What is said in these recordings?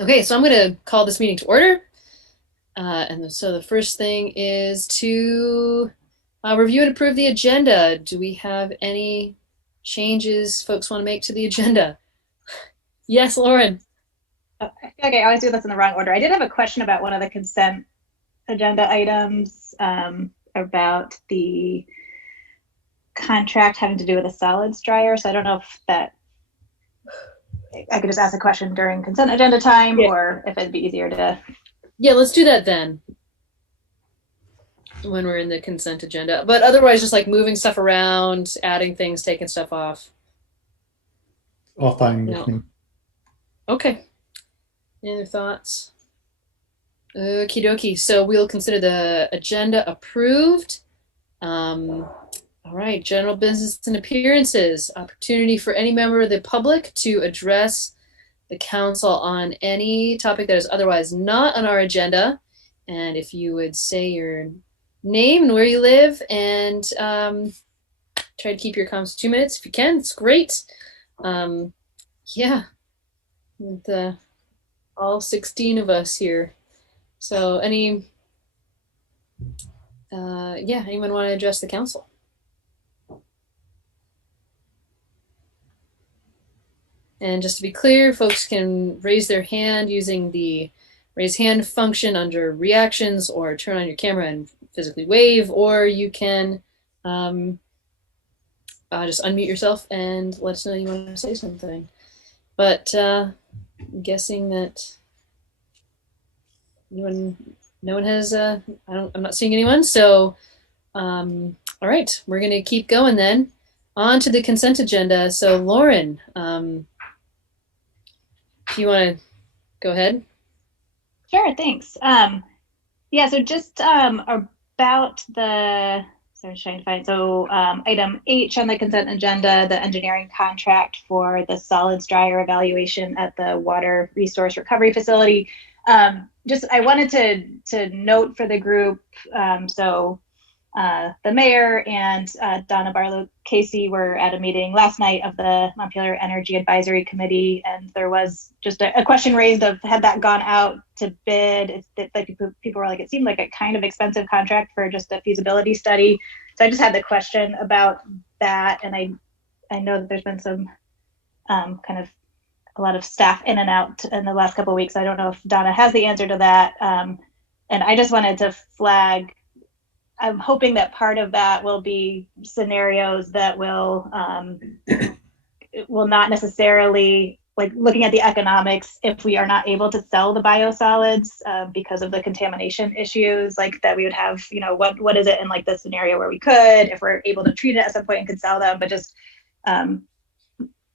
Okay, so I'm going to call this meeting to order. So the first thing is to review and approve the agenda. Do we have any changes folks want to make to the agenda? Yes, Lauren. I feel like I always do this in the wrong order. I did have a question about one of the consent agenda items about the contract having to do with a solids dryer. So I don't know if that I could just ask a question during consent agenda time, Yeah. or if it'd be easier to. Yeah, let's do that then when we're in the consent agenda. But otherwise, just like moving stuff around, adding things, taking stuff off. All fine with No. me. Okay. Any other thoughts? Okie dokie. So we'll consider the agenda approved. All right, general business and appearances. Opportunity for any member of the public to address the council on any topic that is otherwise not on our agenda. And if you would say your name and where you live and try to keep your comments 2 minutes if you can, it's great. Yeah, with all 16 of us here. So anyone want to address the council? And just to be clear, folks can raise their hand using the raise hand function under reactions, or turn on your camera and physically wave, or you can just unmute yourself and let us know you want to say something. But I'm guessing that no one has, I'm not seeing anyone. So, all right, we're going to keep going then. On to the consent agenda. So Lauren, if you want to go ahead. Sure, thanks. Yeah, so just about the, sorry, trying to find, so item H on the consent agenda, the engineering contract for the solids dryer evaluation at the water resource recovery facility. Just I wanted to note for the group, the mayor and Donna Barlow Casey were at a meeting last night of the Montpelier Energy Advisory Committee, and there was just a question raised of had that gone out to bid. Like people were like, it seemed like a kind of expensive contract for just a feasibility study. So I just had the question about that, and I know that there's been some kind of a lot of staff in and out in the last couple of weeks. I don't know if Donna has the answer to that, and I just wanted to flag. I'm hoping that part of that will be scenarios that will not necessarily, like looking at the economics, if we are not able to sell the biosolids because of the contamination issues, like that we would have, what is it in like the scenario where we could, if we're able to treat it at some point and could sell them, but just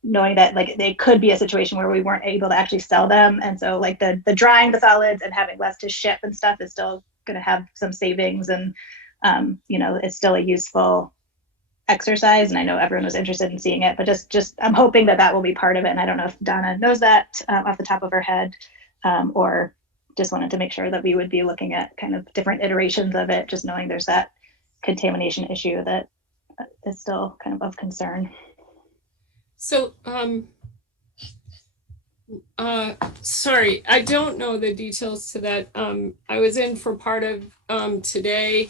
knowing that like they could be a situation where we weren't able to actually sell them. And so like the drying the solids and having less to ship and stuff is still going to have some savings, and it's still a useful exercise, and I know everyone was interested in seeing it, but just I'm hoping that will be part of it. And I don't know if Donna knows that off the top of her head, or just wanted to make sure that we would be looking at kind of different iterations of it, just knowing there's that contamination issue that is still kind of concern. So, sorry, I don't know the details to that. I was in for part of today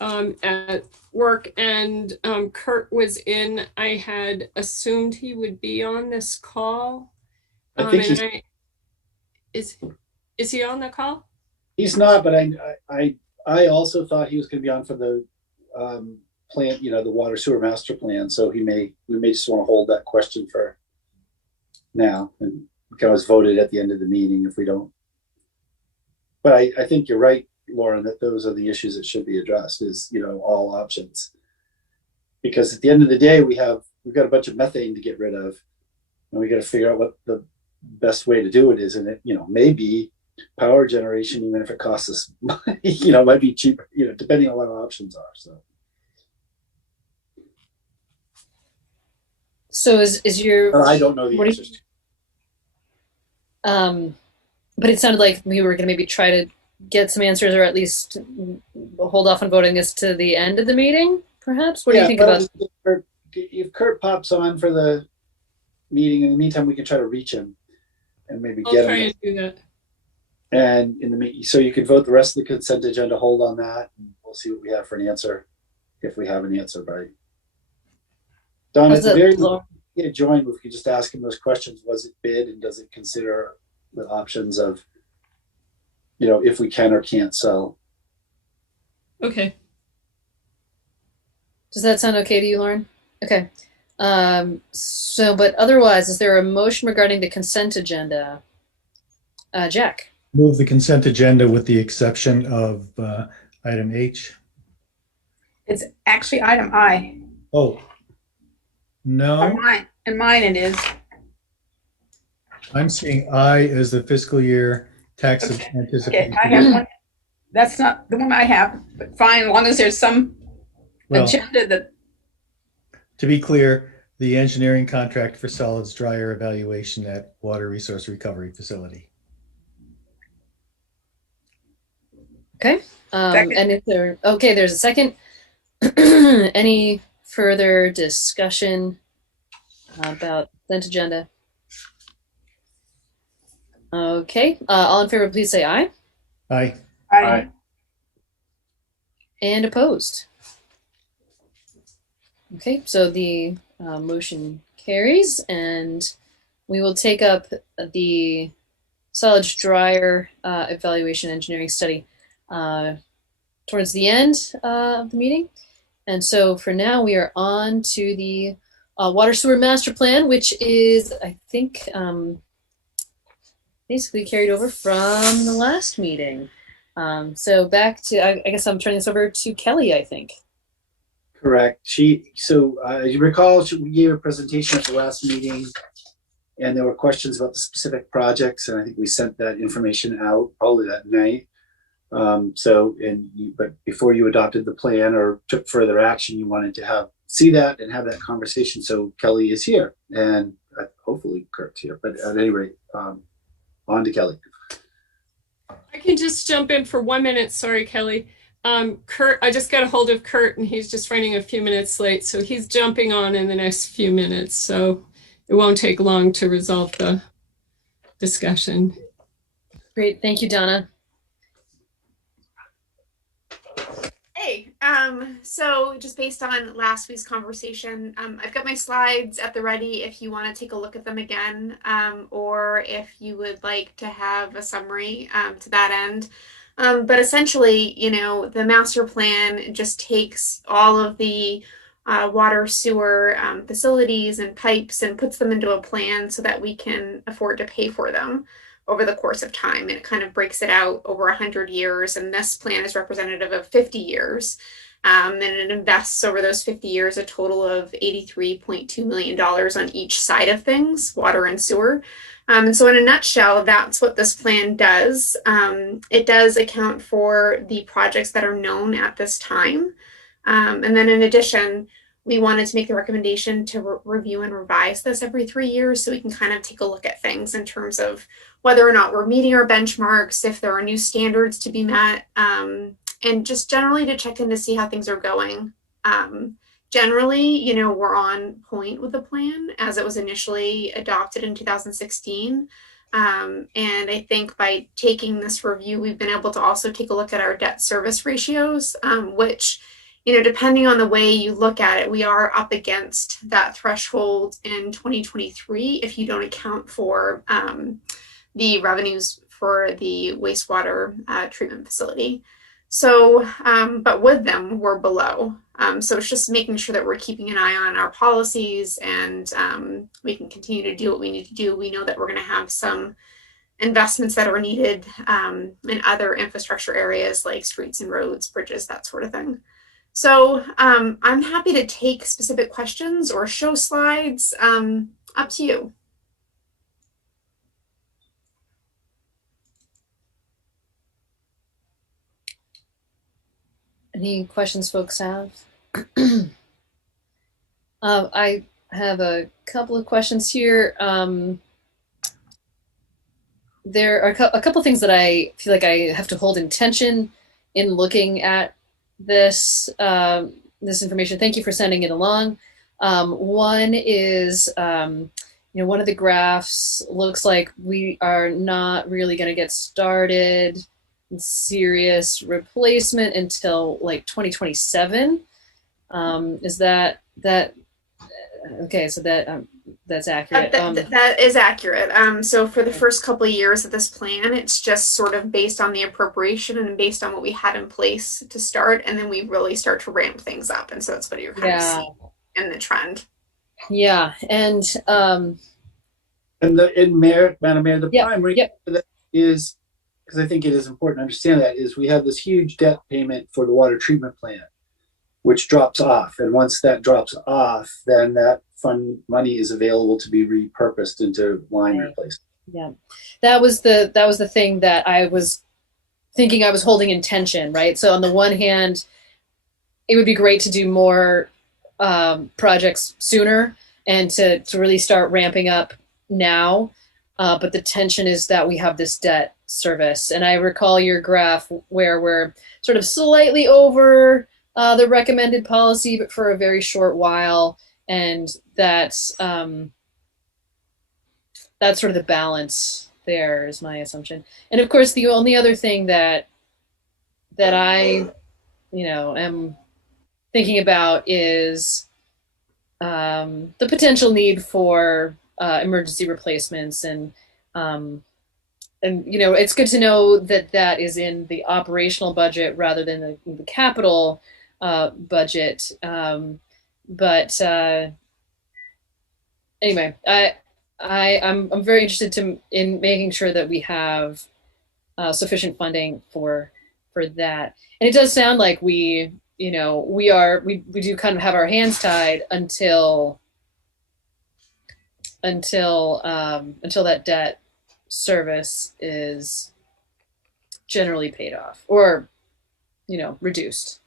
at work, and Kurt was in. I had assumed he would be on this call. I think is he on the call? he's not, but I also thought he was going to be on for the plan, the water sewer master plan. So we may just want to hold that question for now, and we can always vote it at the end of the meeting if we don't. But I think you're right, Lauren, that those are the issues that should be addressed, is all options, because at the end of the day we've got a bunch of methane to get rid of, and we got to figure out what the best way to do it is. And it maybe power generation, even if it costs us money, might be cheaper, depending on what our options are. So is your, but I don't know the answers. But it sounded like we were going to maybe try to get some answers, or at least hold off on voting this to the end of the meeting, perhaps. What do you think about? If Kurt pops on for the meeting, in the meantime, we can try to reach him. and maybe I'll get try them. and do that. And so you can vote the rest of the consent agenda, hold on that, and we'll see what we have for an answer, if we have an answer by. Donna, at the very join, we could just ask him those questions. Was it bid, and does it consider the options of, if we can or can't sell? Okay. Does that sound okay to you, Lauren? Okay. But otherwise, is there a motion regarding the consent agenda? Jack. Move the consent agenda with the exception of item H. It's actually item I. Oh, no. In mine it is. I'm seeing I as the fiscal year tax Okay. anticipation. Okay, I have one. That's not the one I have, but fine, as long as there's some agenda that. To be clear, the engineering contract for solids dryer evaluation at Water Resource Recovery Facility. Okay. And if there's a second. Any further discussion about consent agenda? Okay. All in favor, please say aye. Aye. Aye. And opposed? Okay, so the motion carries, and we will take up the solids dryer evaluation engineering study towards the end of the meeting. And so for now, we are on to the water sewer master plan, which is, I think, basically carried over from the last meeting. So back to, I guess I'm turning this over to Kelly, I think. Correct. You recall, we gave a presentation at the last meeting, and there were questions about the specific projects, and I think we sent that information out probably that night. But before you adopted the plan or took further action, you wanted to see that and have that conversation. So Kelly is here, and hopefully Kurt's here. But at any rate, on to Kelly. I can just jump in for 1 minute. Sorry, Kelly. Kurt, I just got a hold of Kurt, and he's just running a few minutes late. So he's jumping on in the next few minutes. So it won't take long to resolve the discussion. Great. Thank you, Donna. Hey, so just based on last week's conversation, I've got my slides at the ready if you want to take a look at them again, or if you would like to have a summary to that end. But essentially, the master plan just takes all of the water sewer facilities and pipes and puts them into a plan so that we can afford to pay for them over the course of time. And it kind of breaks it out over 100 years. And this plan is representative of 50 years. And it invests over those 50 years a total of $83.2 million on each side of things, water and sewer. And so in a nutshell, that's what this plan does. It does account for the projects that are known at this time. And then in addition, we wanted to make the recommendation to review and revise this every 3 years so we can kind of take a look at things in terms of whether or not we're meeting our benchmarks, if there are new standards to be met, and just generally to check in to see how things are going. Generally, we're on point with the plan as it was initially adopted in 2016. And I think by taking this review, we've been able to also take a look at our debt service ratios, which, depending on the way you look at it, we are up against that threshold in 2023 if you don't account for the revenues for the wastewater treatment facility. So, but with them, we're below. So it's just making sure that we're keeping an eye on our policies and we can continue to do what we need to do. We know that we're going to have some investments that are needed in other infrastructure areas like streets and roads, bridges, that sort of thing. So I'm happy to take specific questions or show slides, up to you. Any questions folks have? I have a couple of questions here. There are a couple of things that I feel like I have to hold in tension in looking at this this information. Thank you for sending it along. One is one of the graphs looks like we are not really going to get started in serious replacement until like 2027. Is that okay? So that's accurate. That is accurate. So for the first couple of years of this plan, it's just sort of based on the appropriation and based on what we had in place to start, and then we really start to ramp things up. And so that's what you're kind of seeing in the trend. Yeah, and Madam Mayor, the primary that is, because I think it is important to understand that, is we have this huge debt payment for the water treatment plant, which drops off, and once that drops off, then that fund money is available to be repurposed into line replacement. Yeah, that was the thing that I was thinking I was holding in tension, right? So on the one hand, it would be great to do more projects sooner and to really start ramping up now. But the tension is that we have this debt service. And I recall your graph where we're sort of slightly over the recommended policy, but for a very short while. And that's sort of the balance there is my assumption. And of course, the only other thing that I, am thinking about is the potential need for emergency replacements, and it's good to know that is in the operational budget rather than the capital budget. But anyway, I'm very interested in making sure that we have sufficient funding for that. And it does sound like we do kind of have our hands tied until that debt service is generally paid off or reduced.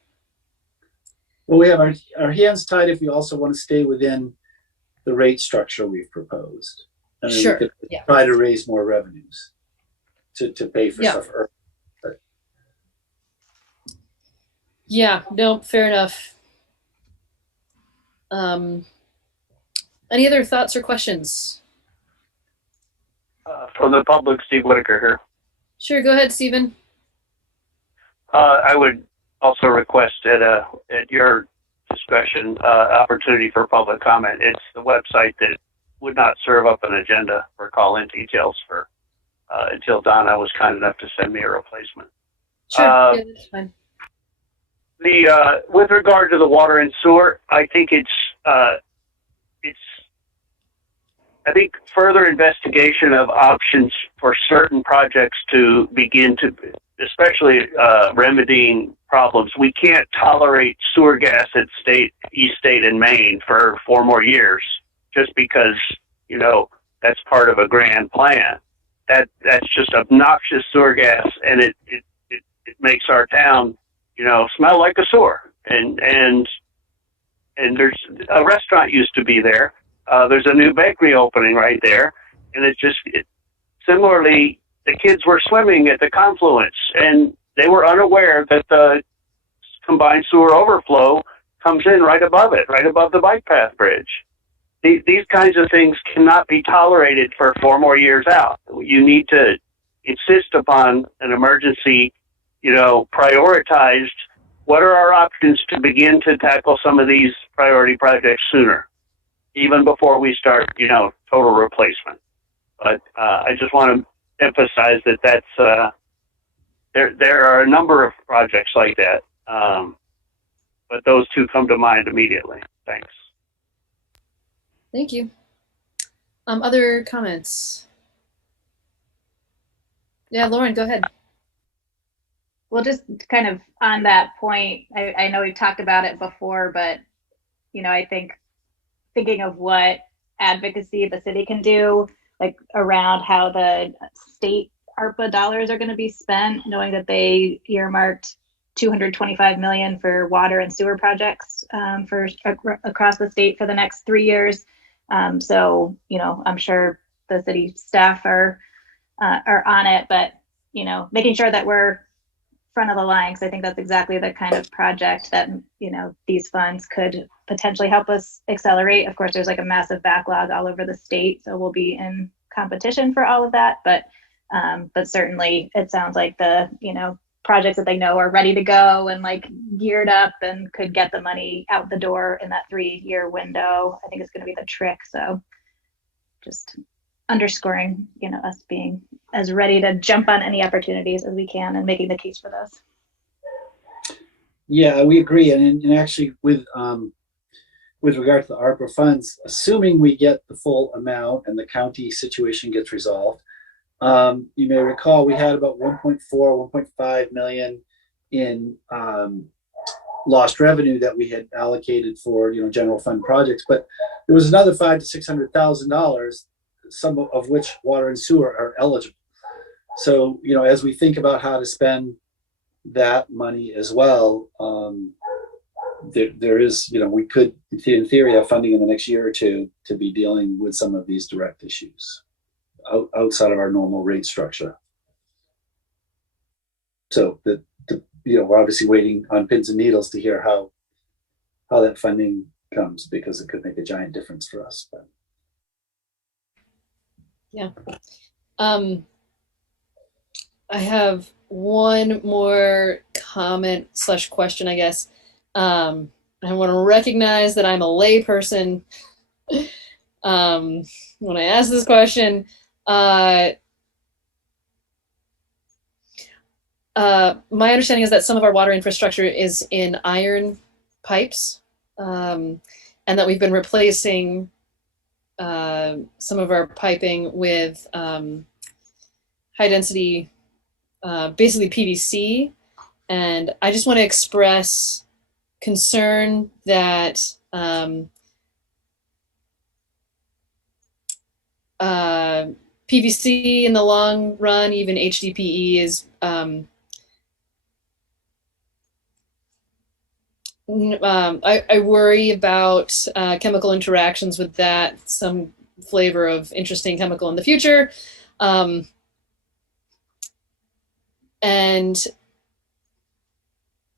Well, we have our hands tied if we also want to stay within the rate structure we've proposed. I mean, sure. We could try to raise more revenues to pay for stuff early. Yeah, no, fair enough. Any other thoughts or questions? From the public, Steve Whitaker here. Sure, go ahead, Stephen. I would also request at your discretion opportunity for public comment. It's the website that would not serve up an agenda for call-in details for until Donna was kind enough to send me a replacement. Sure, that's fine. With regard to the water and sewer, I think I think further investigation of options for certain projects to begin to, especially remedying problems. We can't tolerate sewer gas at East State and Maine for 4 more years just because, that's part of a grand plan. That's just obnoxious sewer gas, and it makes our town, smell like a sewer. And there's a restaurant used to be there. There's a new bakery opening right there. And similarly, the kids were swimming at the confluence and they were unaware that the combined sewer overflow comes in right above it, right above the bike path bridge. These kinds of things cannot be tolerated for 4 more years out. You need to insist upon an emergency, prioritized. What are our options to begin to tackle some of these priority projects sooner, even before we start, total replacement? But I just want to emphasize that's there are a number of projects like that, but those 2 come to mind immediately. Thanks. Thank you. Other comments? Yeah, Lauren, go ahead. Well, just kind of on that point, I know we've talked about it before, but, I think thinking of what advocacy the city can do, like around how the state ARPA dollars are going to be spent, knowing that they earmarked $225 million for water and sewer projects across the state for the next 3 years. So, I'm sure the city staff are on it, but, making sure that we're front of the line, because I think that's exactly the kind of project that, these funds could potentially help us accelerate. Of course, there's like a massive backlog all over the state, so we'll be in competition for all of that. But certainly, it sounds like the projects that they know are ready to go and like geared up and could get the money out the door in that 3-year window. I think it's going to be the trick. So just underscoring, us being as ready to jump on any opportunities as we can and making the case for those. Yeah, we agree. And actually with regard to the ARPA funds, assuming we get the full amount and the county situation gets resolved, you may recall we had about 1.4, 1.5 million in lost revenue that we had allocated for general fund projects, but there was another $500,000 to $600,000, some of which water and sewer are eligible. So as we think about how to spend that money as well, there is we could in theory have funding in the next year or two to be dealing with some of these direct issues outside of our normal rate structure. So we're obviously waiting on pins and needles to hear how that funding comes, because it could make a giant difference for us. But yeah, I have one more comment / question, I guess. I want to recognize that I'm a layperson. When I ask this question, my understanding is that some of our water infrastructure is in iron pipes, and that we've been replacing some of our piping with high density, basically PVC. And I just want to express concern that PVC in the long run, even HDPE, is I worry about chemical interactions with that, some flavor of interesting chemical in the future. And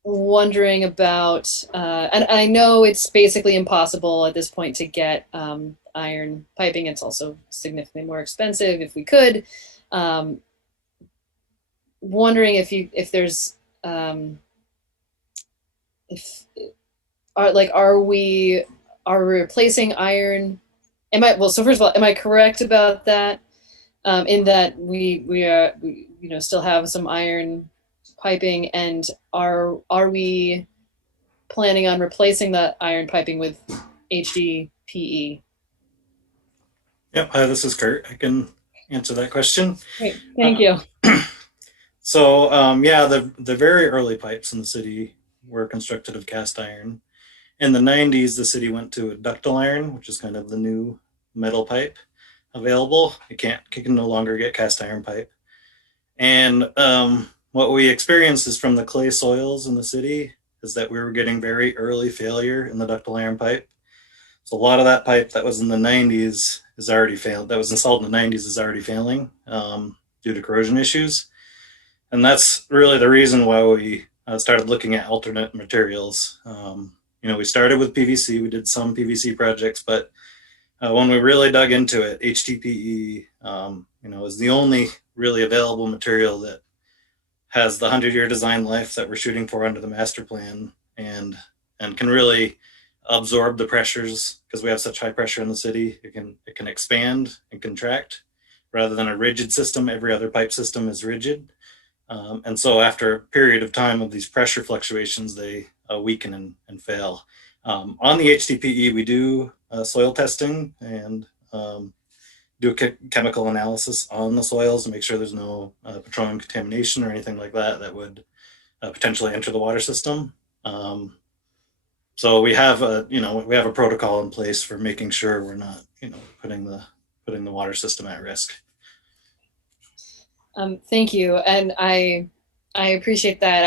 wondering about, and I know it's basically impossible at this point to get iron piping. It's also significantly more expensive if we could. Wondering if there's, are we replacing iron? So first of all, am I correct about that? In that we still have some iron piping, and are we planning on replacing that iron piping with HDPE? Yep, hi, this is Kurt. I can answer that question. Great, thank you. So the very early pipes in the city were constructed of cast iron. In the 90s, the city went to a ductile iron, which is kind of the new metal pipe available. You can no longer get cast iron pipe. And what we experienced is from the clay soils in the city is that we were getting very early failure in the ductile iron pipe. So a lot of that pipe that was in the 90s is already failed. That was installed in the 90s is already failing due to corrosion issues. And that's really the reason why we started looking at alternate materials. We started with PVC. We did some PVC projects, but when we really dug into it, HDPE, is the only really available material that has the 100-year design life that we're shooting for under the master plan, and can really absorb the pressures, because we have such high pressure in the city. It can expand and contract rather than a rigid system. Every other pipe system is rigid. And so after a period of time of these pressure fluctuations, they weaken and fail. On the HDPE, we do soil testing and do a chemical analysis on the soils to make sure there's no petroleum contamination or anything like that would potentially enter the water system. So we have a protocol in place for making sure we're not putting the water system at risk. Thank you, and I appreciate that.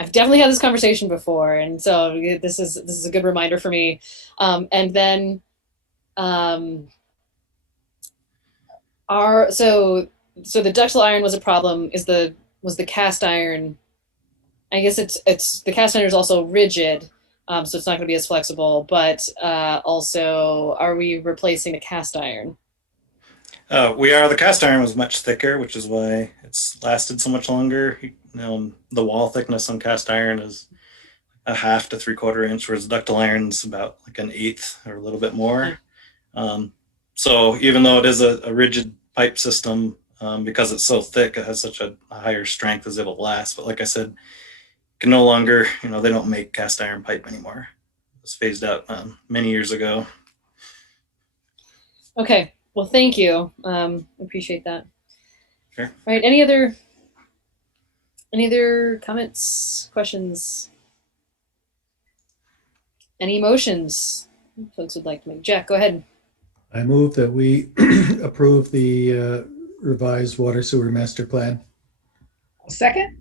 I've definitely had this conversation before, and so this is a good reminder for me. And then, so the ductile iron was a problem. Was the cast iron? I guess it's the cast iron is also rigid. So it's not going to be as flexible, but also, are we replacing the cast iron? We are. The cast iron was much thicker, which is why it's lasted so much longer. The wall thickness on cast iron is a half to 3/4 inch, whereas ductile iron's about like an eighth or a little bit more. So even though it is a rigid pipe system, because it's so thick, it has such a higher strength as it will last. But like I said, can no longer, they don't make cast iron pipe anymore. It was phased out many years ago. Okay. Well, thank you. Appreciate that. Sure. All right. Any other comments, questions? Any motions folks would like to make? Jack, go ahead. I move that we approve the revised water sewer master plan. Second?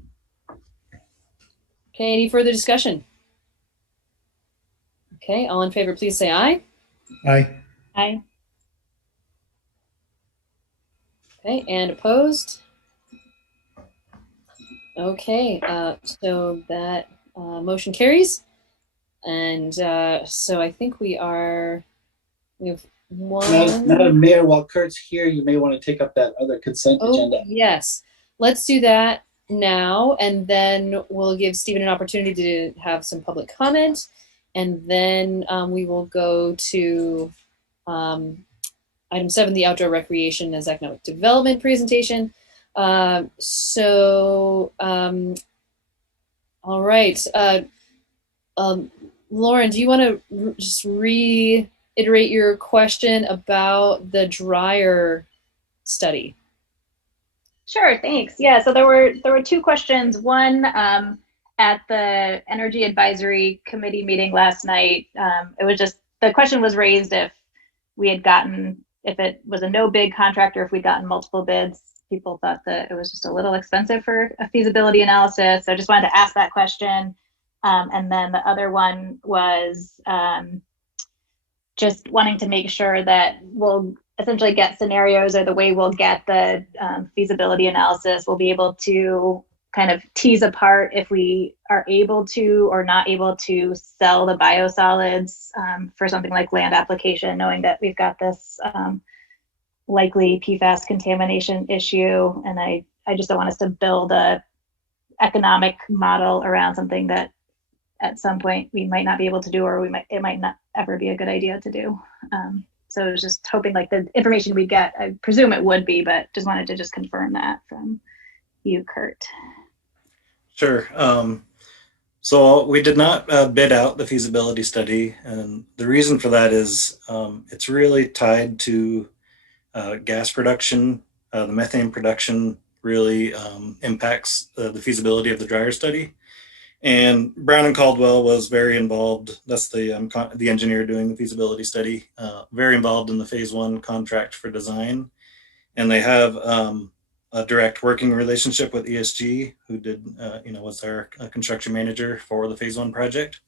Okay, any further discussion? Okay, all in favor, please say aye. Aye. Aye. Okay, and opposed? Okay, so that motion carries. And so I think we have one. Madam Mayor, while Kurt's here, you may want to take up that other consent agenda. Yes, let's do that now, and then we'll give Stephen an opportunity to have some public comment, and then we will go to item 7, the outdoor recreation as economic development presentation. All right. Lauren, do you want to just reiterate your question about the dryer study? Sure, thanks. Yeah, so there were two questions. One, at the Energy Advisory Committee meeting last night, it was just, the question was raised if it was a no bid contract or if we'd gotten multiple bids. People thought that it was just a little expensive for a feasibility analysis. So I just wanted to ask that question. And then the other one was just wanting to make sure that we'll essentially get scenarios, or the way we'll get the feasibility analysis, we'll be able to kind of tease apart if we are able to or not able to sell the biosolids for something like land application, knowing that we've got this likely PFAS contamination issue. And I just don't want us to build a economic model around something that at some point we might not be able to do, or it might not ever be a good idea to do. So I was just hoping, like, the information we get, I presume it would be, but just wanted to just confirm that from you, Kurt. Sure. So we did not bid out the feasibility study, and the reason for that is it's really tied to gas production. The methane production really impacts the feasibility of the dryer study. And Brown and Caldwell was very involved. That's the engineer doing the feasibility study, very involved in the phase 1 contract for design. And they have a direct working relationship with ESG, who was our construction manager for the phase 1 project.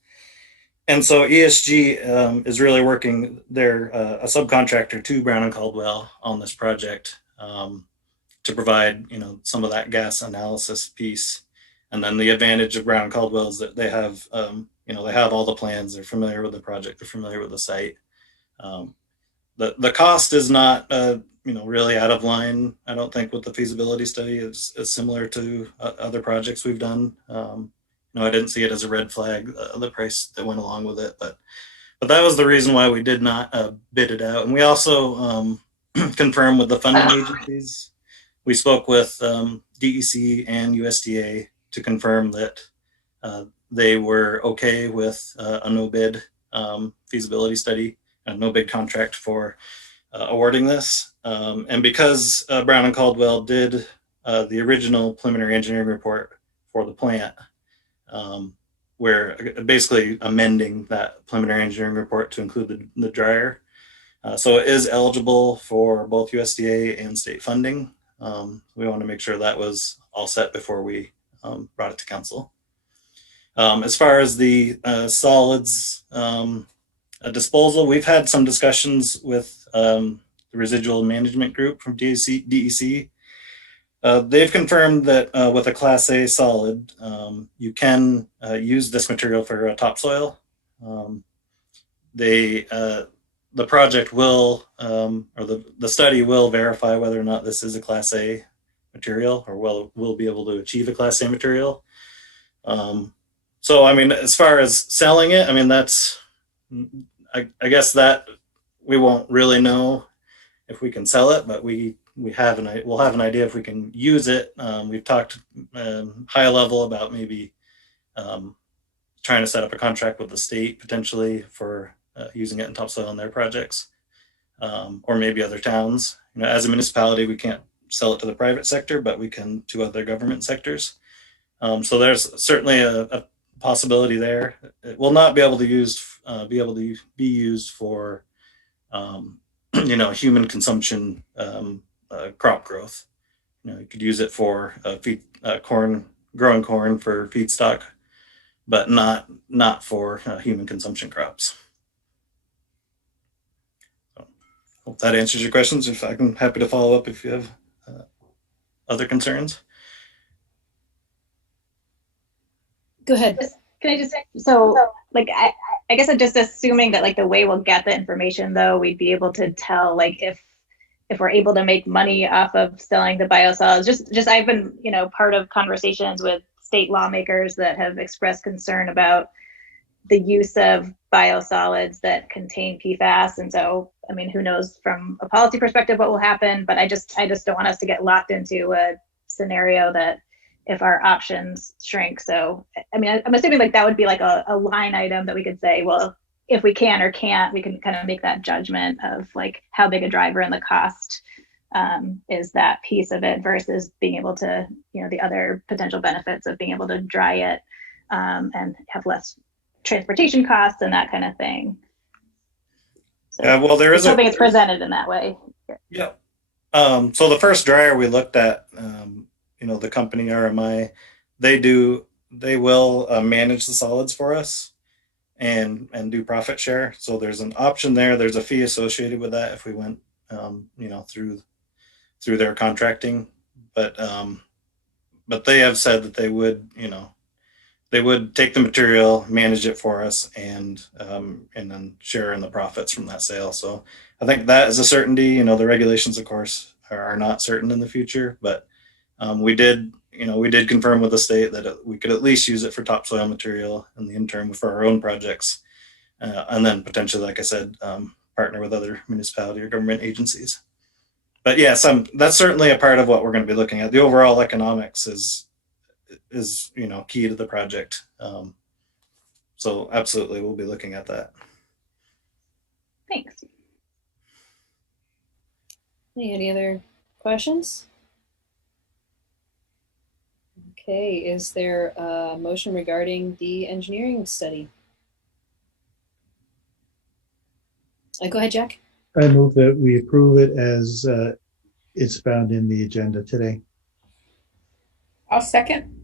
And so ESG is really working. They're a subcontractor to Brown and Caldwell on this project to provide, some of that gas analysis piece. And then the advantage of Brown and Caldwell is that they have, they have all the plans. They're familiar with the project. They're familiar with the site. The cost is not, really out of line, I don't think, with the feasibility study. It's similar to other projects we've done. I didn't see it as a red flag, the price that went along with it, but that was the reason why we did not bid it out. And we also confirmed with the funding agencies. We spoke with DEC and USDA to confirm that they were okay with a no bid feasibility study, a no bid contract for awarding this. And because Brown and Caldwell did the original preliminary engineering report for the plant, we're basically amending that preliminary engineering report to include the dryer. So it is eligible for both USDA and state funding. We want to make sure that was all set before we brought it to council. As far as the solids disposal, we've had some discussions with the residual management group from DEC. They've confirmed that with a Class A solid, you can use this material for topsoil. They the project will or the study will verify whether or not this is a Class A material, or will be able to achieve a Class A material. So I mean, as far as selling it, I mean, that's I guess that we won't really know if we can sell it, but we'll have an idea if we can use it. We've talked high level about maybe trying to set up a contract with the state potentially for using it in topsoil in their projects, or maybe other towns. You know, as a municipality, we can't sell it to the private sector, but we can to other government sectors. So there's certainly a possibility there. It will not be able to be used for you know, human consumption, crop growth. You know, you could use it for growing corn for feedstock, but not for human consumption crops. So, hope that answers your questions. If I'm happy to follow up if you have other concerns. Go ahead. Can I just say, so like, I guess I'm just assuming that like the way we'll get the information though, we'd be able to tell like if we're able to make money off of selling the biosolids. Just I've been, you know, part of conversations with state lawmakers that have expressed concern about the use of biosolids that contain PFAS. And so, I mean, who knows from a policy perspective what will happen, but I just don't want us to get locked into a scenario that if our options shrink. So, I mean, I'm assuming like that would be like a line item that we could say, well, if we can or can't, we can kind of make that judgment of like how big a driver and the cost is that piece of it versus being able to, you know, the other potential benefits of being able to dry it and have less transportation costs and that kind of thing. So well, there is hoping it's presented in that way. Yeah. So the first dryer we looked at, you know, the company RMI, they will manage the solids for us and do profit share. So there's an option there. There's a fee associated with that if we went, you know, through their contracting. But they have said that they would, you know, they would take the material, manage it for us, and then share in the profits from that sale. So I think that is a certainty. You know, the regulations, of course, are not certain in the future, but we did confirm with the state that we could at least use it for topsoil material in the interim for our own projects, and then potentially, like I said, partner with other municipality or government agencies. But yeah, that's certainly a part of what we're going to be looking at. The overall economics is you know, key to the project. So absolutely, we'll be looking at that. Thanks. Any other questions? Okay, is there a motion regarding the engineering study? Go ahead, Jack. I move that we approve it as it's found in the agenda today. I'll second.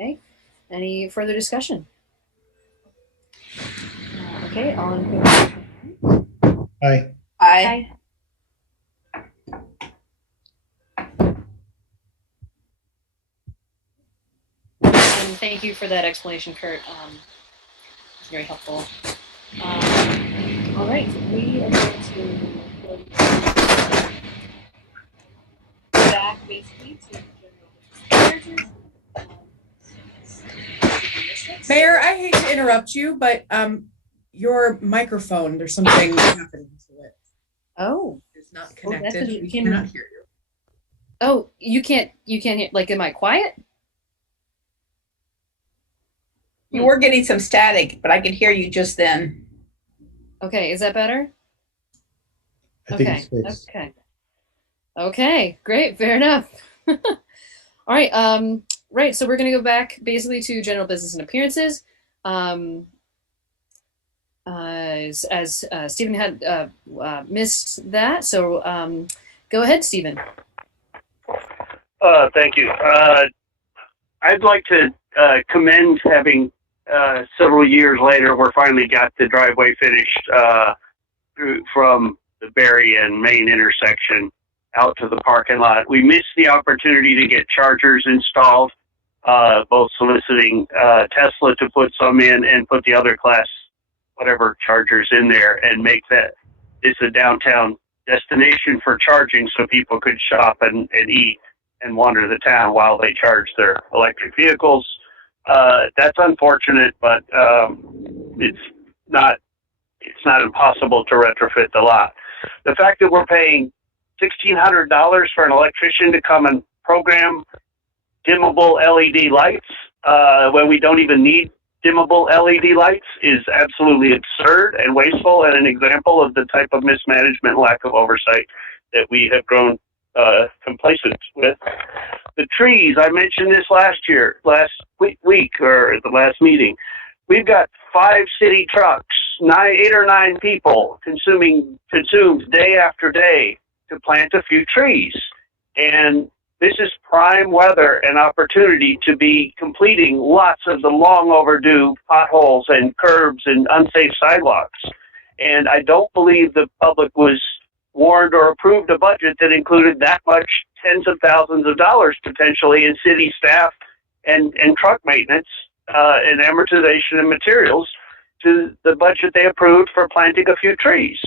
Okay, any further discussion? Okay, all in favor? Aye. Aye. And thank you for that explanation, Kurt. It's very helpful. All right, we are going to go back basically to general Mayor, I hate to interrupt you, but your microphone, there's something happening to it. Oh, It's not connected. we We can- cannot hear you. Oh, you can't hear, like, am I quiet? You were getting some static, but I could hear you just then. Okay, is that better? I think Okay, it's fixed. okay, great, fair enough. All right, right, so we're gonna go back basically to general business and appearances. As Stephen had missed that, so go ahead, Stephen. Thank you. I'd like to commend having several years later, we're finally got the driveway finished from the Berry and Main intersection out to the parking lot. We missed the opportunity to get chargers installed. both soliciting Tesla to put some in and put the other class, whatever chargers in there, and make that this a downtown destination for charging so people could shop and eat and wander the town while they charge their electric vehicles. That's unfortunate, but it's not impossible to retrofit the lot. The fact that we're paying $1,600 for an electrician to come and program dimmable LED lights when we don't even need dimmable LED lights is absolutely absurd and wasteful, and an example of the type of mismanagement and lack of oversight that we have grown complacent with. The trees, I mentioned this last week, or at the last meeting. We've got 5 city trucks, 8 or 9 people consumed day after day to plant a few trees. And this is prime weather and opportunity to be completing lots of the long overdue potholes and curbs and unsafe sidewalks. And I don't believe the public was warned or approved a budget that included that much tens of thousands of dollars potentially in city staff and truck maintenance and amortization and materials to the budget they approved for planting a few trees.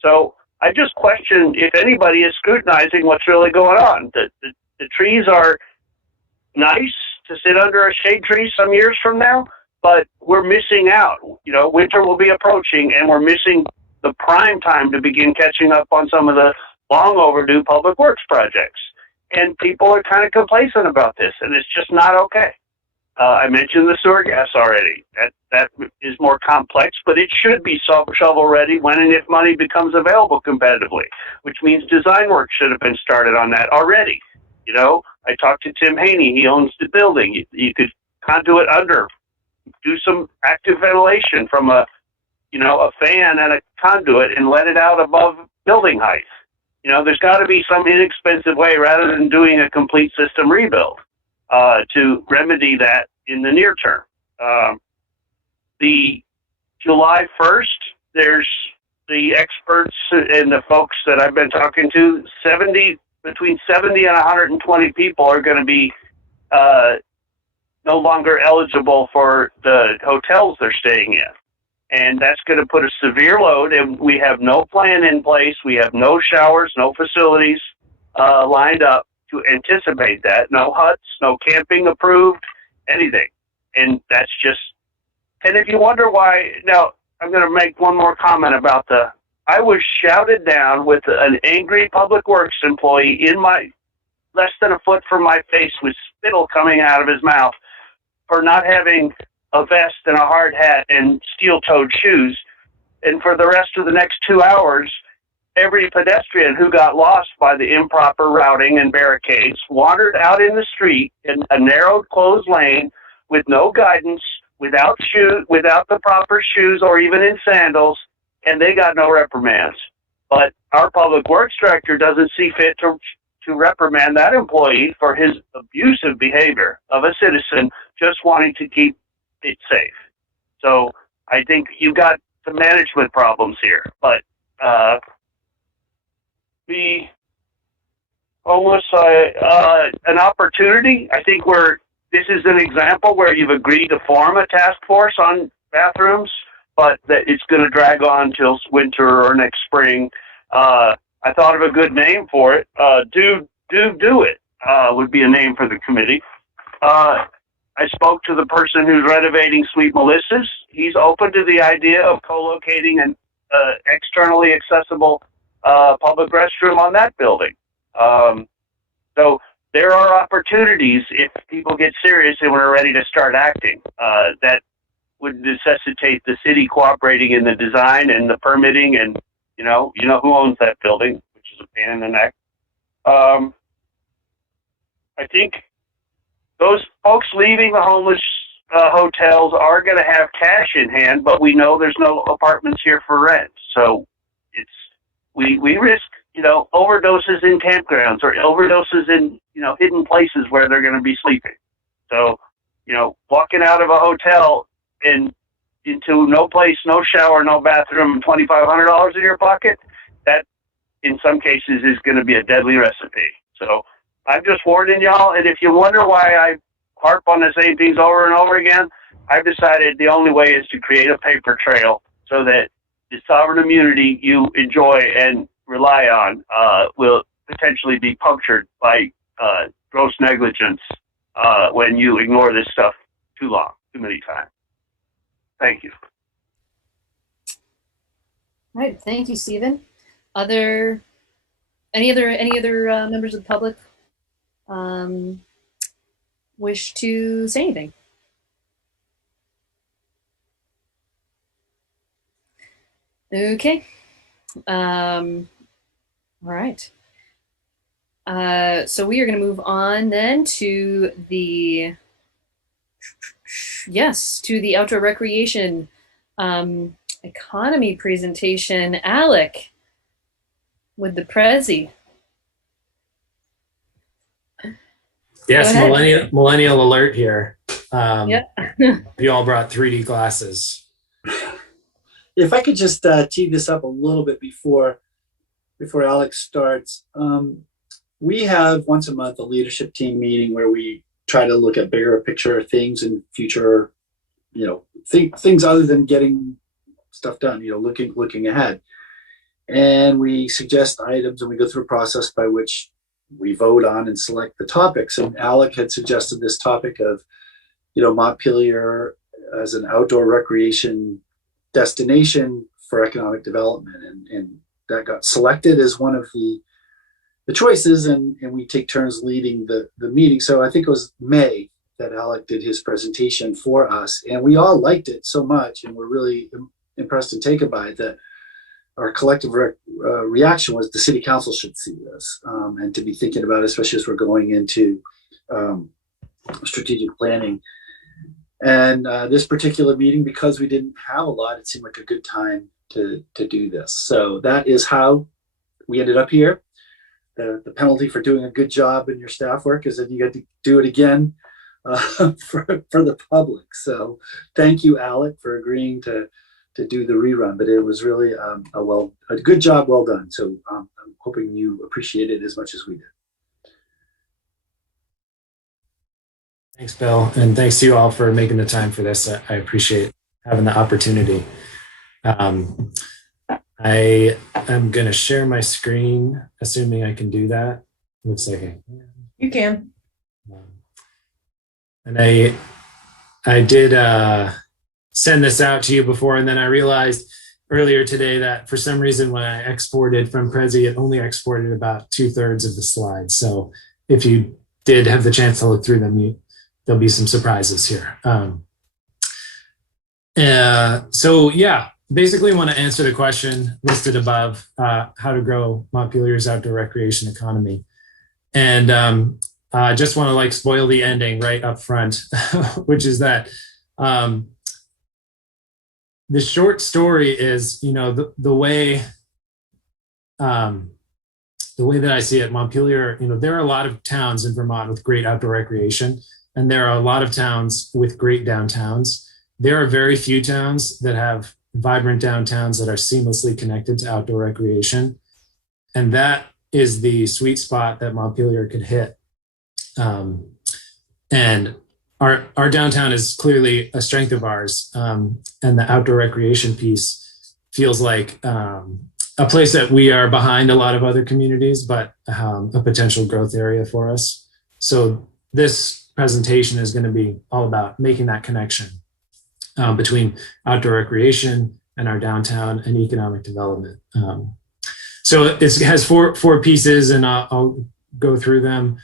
So I just question if anybody is scrutinizing what's really going on. The trees are nice to sit under a shade tree some years from now, but we're missing out. You know, winter will be approaching, and we're missing the prime time to begin catching up on some of the long overdue public works projects. And people are kind of complacent about this, and it's just not okay. I mentioned the sewer gas already. That is more complex, but it should be shovel ready when and if money becomes available competitively, which means design work should have been started on that already. You know, I talked to Tim Haney. He owns the building. You could conduit under, do some active ventilation from a fan and a conduit and let it out above building height. You know, there's got to be some inexpensive way rather than doing a complete system rebuild to remedy that in the near term. The July 1st, there's the experts and the folks that I've been talking to, between 70 and 120 people are going to be no longer eligible for the hotels they're staying in. And that's going to put a severe load, and we have no plan in place. We have no showers, no facilities lined up to anticipate that. No huts, no camping approved, anything. And that's just, and if you wonder why, now I'm going to make one more comment about I was shouted down with an angry public works employee in my, less than a foot from my face with spittle coming out of his mouth for not having a vest and a hard hat and steel-toed shoes. And for the rest of the next 2 hours, every pedestrian who got lost by the improper routing and barricades wandered out in the street in a narrowed, closed lane with no guidance, without the proper shoes or even in sandals, and they got no reprimands. But our public works director doesn't see fit to reprimand that employee for his abusive behavior of a citizen just wanting to keep it safe. So I think you've got some management problems here, but the homeless, an opportunity. I think this is an example where you've agreed to form a task force on bathrooms, but that it's going to drag on till winter or next spring. I thought of a good name for it. Do it would be a name for the committee. I spoke to the person who's renovating Sweet Melissa's. He's open to the idea of co-locating an externally accessible public restroom on that building. So there are opportunities if people get serious and we're ready to start acting. That would necessitate the city cooperating in the design and the permitting, and you know who owns that building, which is a pain in the neck. I think those folks leaving the homeless hotels are going to have cash in hand, but we know there's no apartments here for rent. So we risk, overdoses in campgrounds or overdoses in, hidden places where they're going to be sleeping. So, walking out of a hotel and into no place, no shower, no bathroom, $2,500 in your pocket, that in some cases is going to be a deadly recipe. So I'm just warning y'all. And if you wonder why I harp on the same things over and over again, I've decided the only way is to create a paper trail so that the sovereign immunity you enjoy and rely on will potentially be punctured by gross negligence when you ignore this stuff too many times. Thank you. All right, thank you, Stephen. Any other members of the public wish to say anything? Okay. All right. So we are going to move on then to the outdoor recreation economy presentation. Alec with the Prezi. Yes, millennial alert here. Yep. You all brought 3D glasses. If I could just tee this up a little bit before Alex starts. We have once a month a leadership team meeting where we try to look at bigger picture things and future, things other than getting stuff done, looking ahead. And we suggest items and we go through a process by which we vote on and select the topics. And Alec had suggested this topic of, Montpelier as an outdoor recreation destination for economic development. And that got selected as one of the choices, and we take turns leading the meeting. So I think it was May that Alec did his presentation for us, and we all liked it so much and were really impressed and taken by it that our collective reaction was the city council should see this and to be thinking about it, especially as we're going into strategic planning. And this particular meeting, because we didn't have a lot, it seemed like a good time to do this. So that is how we ended up here. The penalty for doing a good job in your staff work is that you get to do it again for the public. So thank you, Alec, for agreeing to do the rerun. But it was really a good job, well done. So I'm hoping you appreciate it as much as we did. Thanks, Bill, and thanks to you all for making the time for this. I appreciate having the opportunity. I am going to share my screen, assuming I can do that. Looks like I can. You can. And I did send this out to you before, and then I realized earlier today that for some reason when I exported from Prezi, it only exported about 2/3 of the slides. So if you did have the chance to look through them, there'll be some surprises here. So yeah. Basically, I want to answer the question listed above, how to grow Montpelier's outdoor recreation economy. And I just want to spoil the ending right up front, which is that the short story is, the way that I see it, Montpelier, there are a lot of towns in Vermont with great outdoor recreation, and there are a lot of towns with great downtowns. There are very few towns that have vibrant downtowns that are seamlessly connected to outdoor recreation. And that is the sweet spot that Montpelier could hit. And our downtown is clearly a strength of ours. And the outdoor recreation piece feels like a place that we are behind a lot of other communities, but a potential growth area for us. So this presentation is going to be all about making that connection between outdoor recreation and our downtown and economic development. So it has four pieces, and I'll go through them.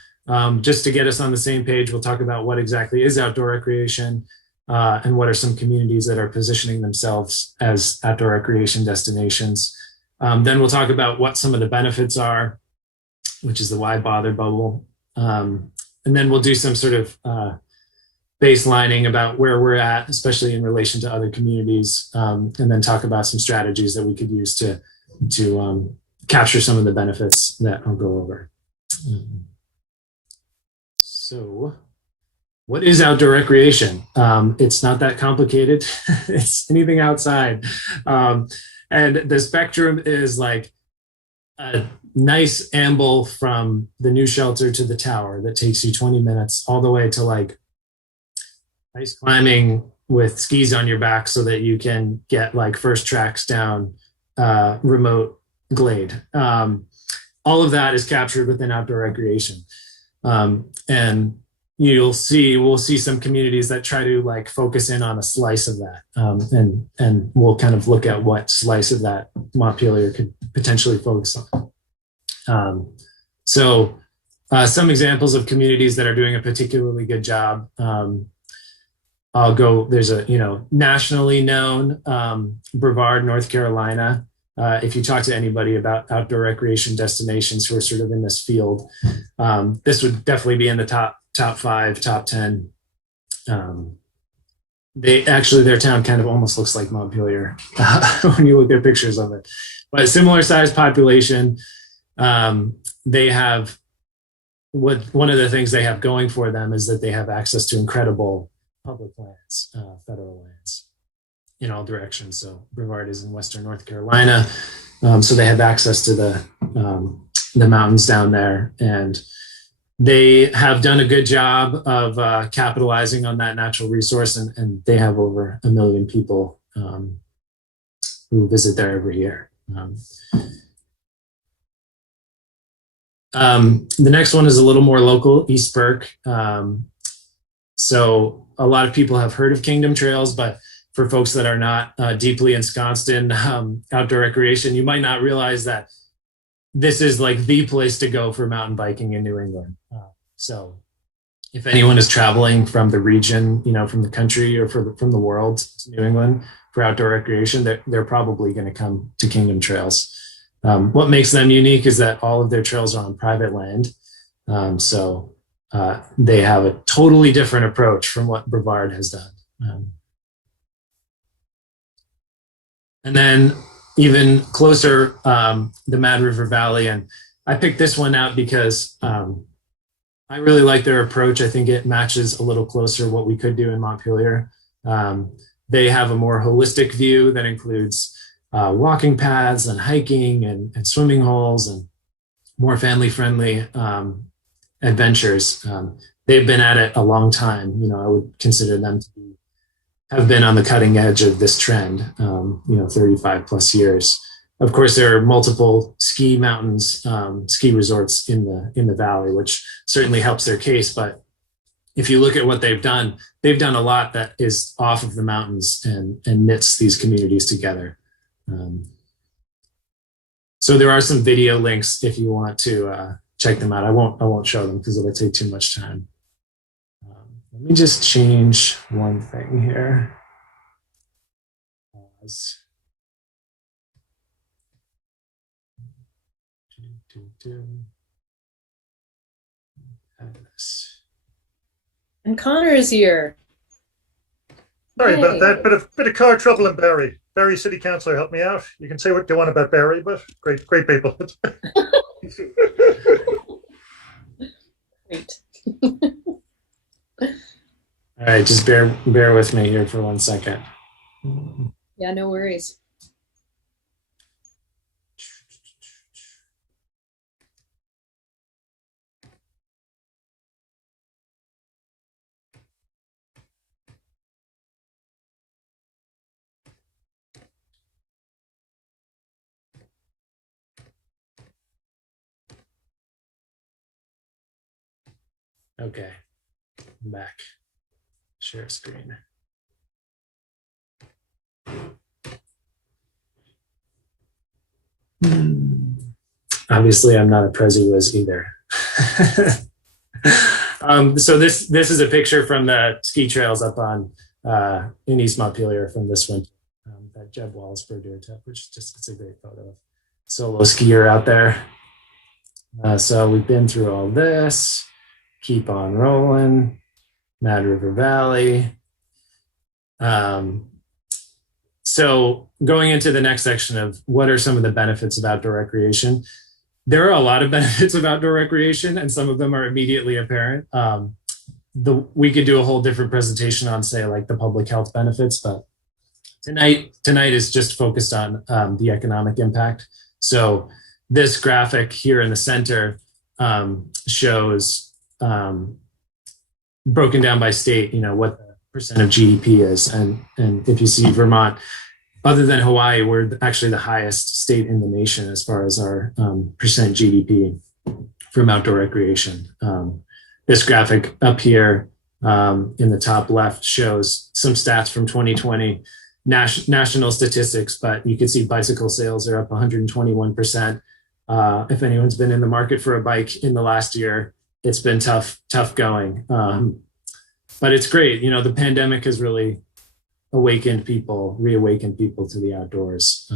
Just to get us on the same page, we'll talk about what exactly is outdoor recreation and what are some communities that are positioning themselves as outdoor recreation destinations. Then we'll talk about what some of the benefits are, which is the why bother bubble. And then we'll do some sort of baselining about where we're at, especially in relation to other communities, and then talk about some strategies that we could use to capture some of the benefits that I'll go over. So what is outdoor recreation? It's not that complicated. It's anything outside. And the spectrum is like a nice amble from the new shelter to the tower that takes you 20 minutes all the way to ice climbing with skis on your back so that you can get like first tracks down remote glade. All of that is captured within outdoor recreation. And we'll see some communities that try to like focus in on a slice of that. And we'll kind of look at what slice of that Montpelier could potentially focus on. So some examples of communities that are doing a particularly good job. There's a, nationally known Brevard, North Carolina. If you talk to anybody about outdoor recreation destinations who are sort of in this field, this would definitely be in the top 5, top 10. Their town kind of almost looks like Montpelier when you look at pictures of it, but similar sized population. They have one of the things they have going for them is that they have access to incredible public lands, federal lands in all directions. So Brevard is in Western North Carolina. So they have access to the mountains down there, and they have done a good job of capitalizing on that natural resource, and they have over 1 million people who visit there every year. The next one is a little more local, East Burke. So a lot of people have heard of Kingdom Trails, but for folks that are not deeply ensconced in outdoor recreation, you might not realize that this is like the place to go for mountain biking in New England. So if anyone is traveling from the region, from the country or from the world to New England for outdoor recreation, they're probably going to come to Kingdom Trails. What makes them unique is that all of their trails are on private land. So they have a totally different approach from what Brevard has done. And then even closer, the Mad River Valley. And I picked this one out because I really like their approach. I think it matches a little closer what we could do in Montpelier. They have a more holistic view that includes walking paths and hiking and swimming holes and more family-friendly adventures. They've been at it a long time. I would consider them to have been on the cutting edge of this trend, 35 plus years. Of course, there are multiple ski mountains, ski resorts in the valley, which certainly helps their case. But if you look at what they've done a lot that is off of the mountains and knits these communities together. So there are some video links if you want to check them out. I won't show them because it'll take too much time. Let me just change one thing here. Pause. And Connor is here. Sorry Yay. about that. Bit of car trouble in Barry. Barry City Councilor helped me out. You can say what you want about Barry, but great people. Great. All right, just bear with me here for 1 second. Yeah, no worries. Okay, I'm back. Share screen. Obviously, I'm not a Prezi whiz either. So this is a picture from the ski trails up on in East Montpelier from this winter that Jeb Wallsberg took, which it's a great photo. Solo skier out there. So we've been through all this. Keep on rolling. Mad River Valley. So going into the next section of what are some of the benefits of outdoor recreation, there are a lot of benefits of outdoor recreation, and some of them are immediately apparent. We could do a whole different presentation on, say, like the public health benefits, but tonight is just focused on the economic impact. So this graphic here in the center shows broken down by state, what the percent of GDP is. And if you see Vermont, other than Hawaii, we're actually the highest state in the nation as far as our percent GDP from outdoor recreation. This graphic up here in the top left shows some stats from 2020, national statistics, but you can see bicycle sales are up 121%. If anyone's been in the market for a bike in the last year, it's been tough going. But it's great. You know, the pandemic has really reawakened people to the outdoors.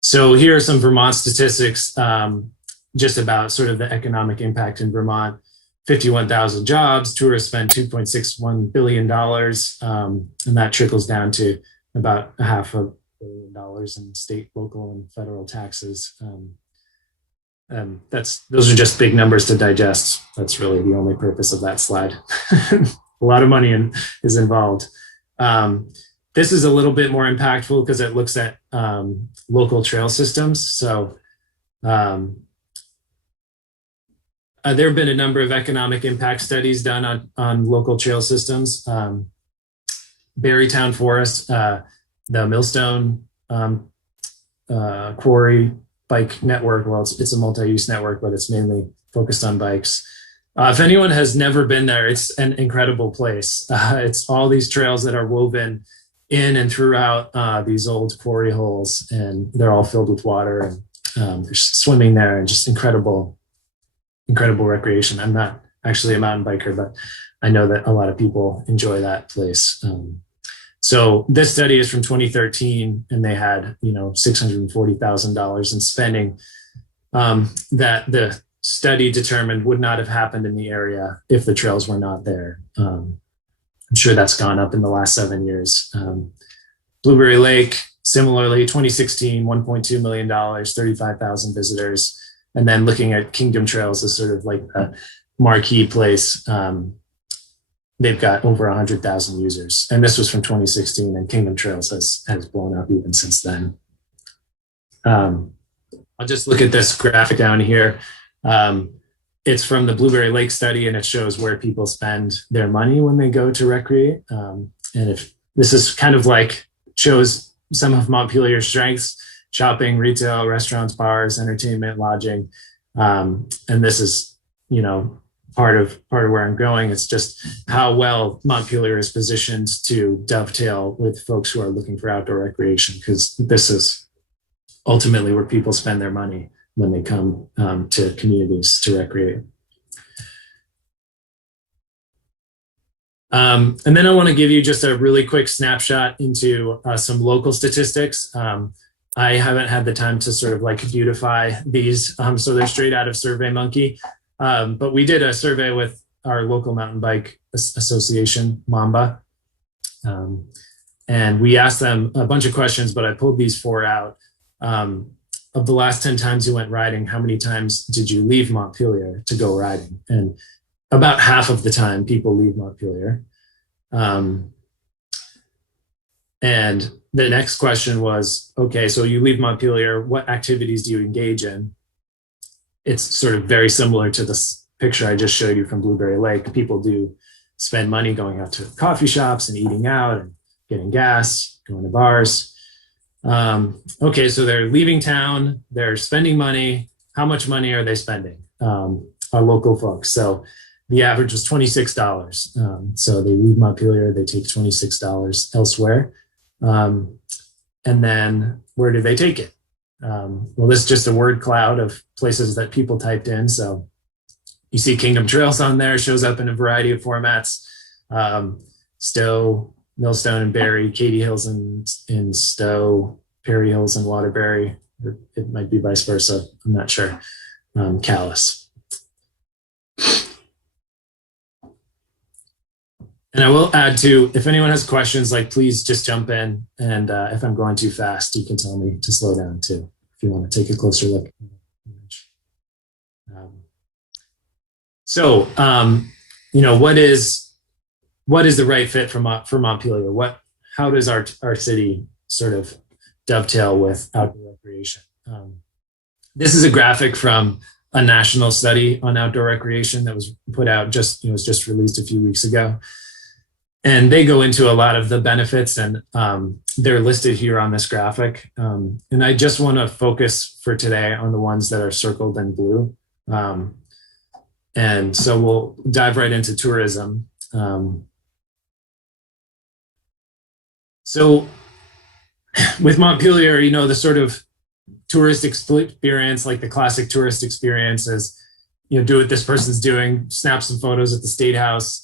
So here are some Vermont statistics just about sort of the economic impact in Vermont. 51,000 jobs, tourists spend $2.61 billion, and that trickles down to about $500 million in state, local, and federal taxes. Those are just big numbers to digest. That's really the only purpose of that slide. A lot of money is involved. This is a little bit more impactful because it looks at local trail systems. So there have been a number of economic impact studies done on local trail systems. Berrytown Forest, the Millstone Quarry Bike Network. Well, it's a multi-use network, but it's mainly focused on bikes. If anyone has never been there, it's an incredible place. It's all these trails that are woven in and throughout these old quarry holes, and they're all filled with water, and there's swimming there, and just incredible recreation. I'm not actually a mountain biker, but I know that a lot of people enjoy that place. So this study is from 2013, and they had, $640,000 in spending that the study determined would not have happened in the area if the trails were not there. I'm sure that's gone up in the last 7 years. Blueberry Lake, similarly, 2016, $1.2 million, 35,000 visitors. And then looking at Kingdom Trails as sort of like a marquee place, they've got over 100,000 users. And this was from 2016, and Kingdom Trails has blown up even since then. I'll just look at this graphic down here. It's from the Blueberry Lake study, and it shows where people spend their money when they go to recreate. And if this is kind of like shows some of Montpelier's strengths: shopping, retail, restaurants, bars, entertainment, lodging. And this is, part of where I'm going. It's just how well Montpelier is positioned to dovetail with folks who are looking for outdoor recreation, because this is ultimately where people spend their money when they come to communities to recreate. And then I want to give you just a really quick snapshot into some local statistics. I haven't had the time to sort of like beautify these, so they're straight out of SurveyMonkey. But we did a survey with our local mountain bike association, Mamba. And we asked them a bunch of questions, but I pulled these 4 out. Of the last 10 times you went riding, how many times did you leave Montpelier to go riding? And about half of the time people leave Montpelier. And the next question was, okay, so you leave Montpelier, what activities do you engage in? It's sort of very similar to this picture I just showed you from Blueberry Lake. People do spend money going out to coffee shops and eating out and getting gas, going to bars. Okay, so they're leaving town, they're spending money. How much money are they spending? Our local folks. So the average was $26. So they leave Montpelier, they take $26 elsewhere. And then where do they take it? Well, this is just a word cloud of places that people typed in. So you see Kingdom Trails on there, shows up in a variety of formats. Stowe, Millstone and Barry, Katy Hills in Stowe, Perry Hills and Waterbury. Or it might be vice versa. I'm not sure. Calais. And I will add too, if anyone has questions, please just jump in. And if I'm going too fast, you can tell me to slow down too, if you want to take a closer look. What is the right fit for Montpelier? How does our city sort of dovetail with outdoor recreation? This is a graphic from a national study on outdoor recreation that was put out was just released a few weeks ago. And they go into a lot of the benefits, and they're listed here on this graphic. And I just want to focus for today on the ones that are circled in blue. And so we'll dive right into tourism. So with Montpelier, the sort of tourist experience, like the classic tourist experience is, do what this person's doing, snap some photos at the State House,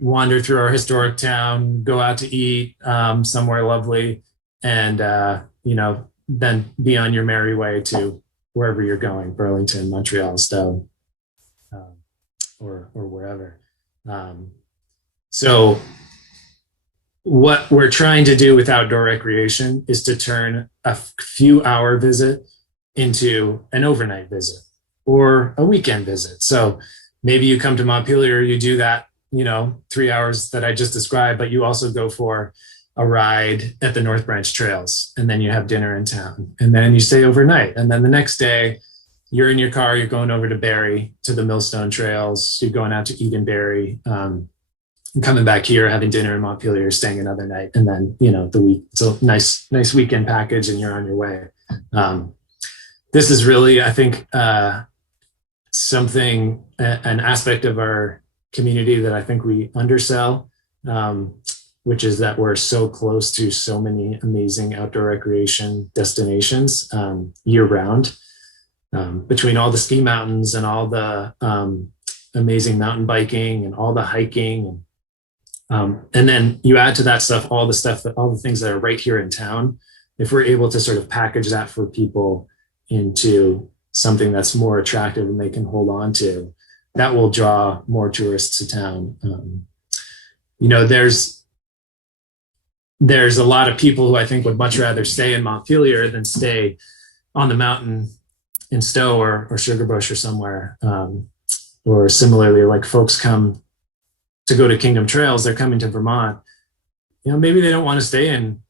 wander through our historic town, go out to eat somewhere lovely, and then be on your merry way to wherever you're going, Burlington, Montreal, Stowe, or wherever. So what we're trying to do with outdoor recreation is to turn a few hour visit into an overnight visit or a weekend visit. So maybe you come to Montpelier, you do that 3 hours that I just described, but you also go for a ride at the North Branch Trails, and then you have dinner in town, and then you stay overnight. And then the next day you're in your car, you're going over to Barrie to the Millstone Trails, you're going out to eat in Barrie, coming back here, having dinner in Montpelier, staying another night. And then, the week, it's a nice weekend package and you're on your way. This is really, I think, an aspect of our community that I think we undersell, which is that we're so close to so many amazing outdoor recreation destinations year round, between all the ski mountains and all the amazing mountain biking and all the hiking. And then you add to that stuff, all the things that are right here in town. If we're able to sort of package that for people into something that's more attractive and they can hold on to, that will draw more tourists to town. There's a lot of people who I think would much rather stay in Montpelier than stay on the mountain in Stowe or Sugarbush or somewhere. Or similarly, like folks come to go to Kingdom Trails, they're coming to Vermont. Maybe they don't want to stay in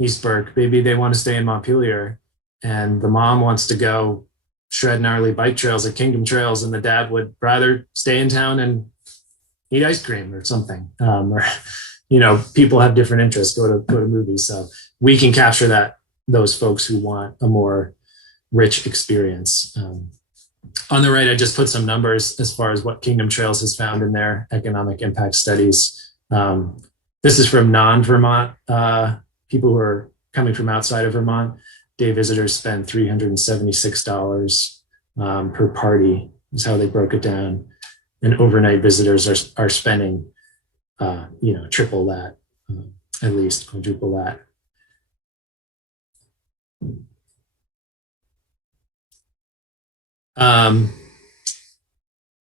East Burke. Maybe they want to stay in Montpelier, and the mom wants to go shred gnarly bike trails at Kingdom Trails, and the dad would rather stay in town and eat ice cream or something. Or people have different interests, go to movies. So we can capture those folks who want a more rich experience. On the right, I just put some numbers as far as what Kingdom Trails has found in their economic impact studies. This is from non-Vermont people who are coming from outside of Vermont. Day visitors spend $376 per party is how they broke it down. And overnight visitors are spending, triple that, at least quadruple that.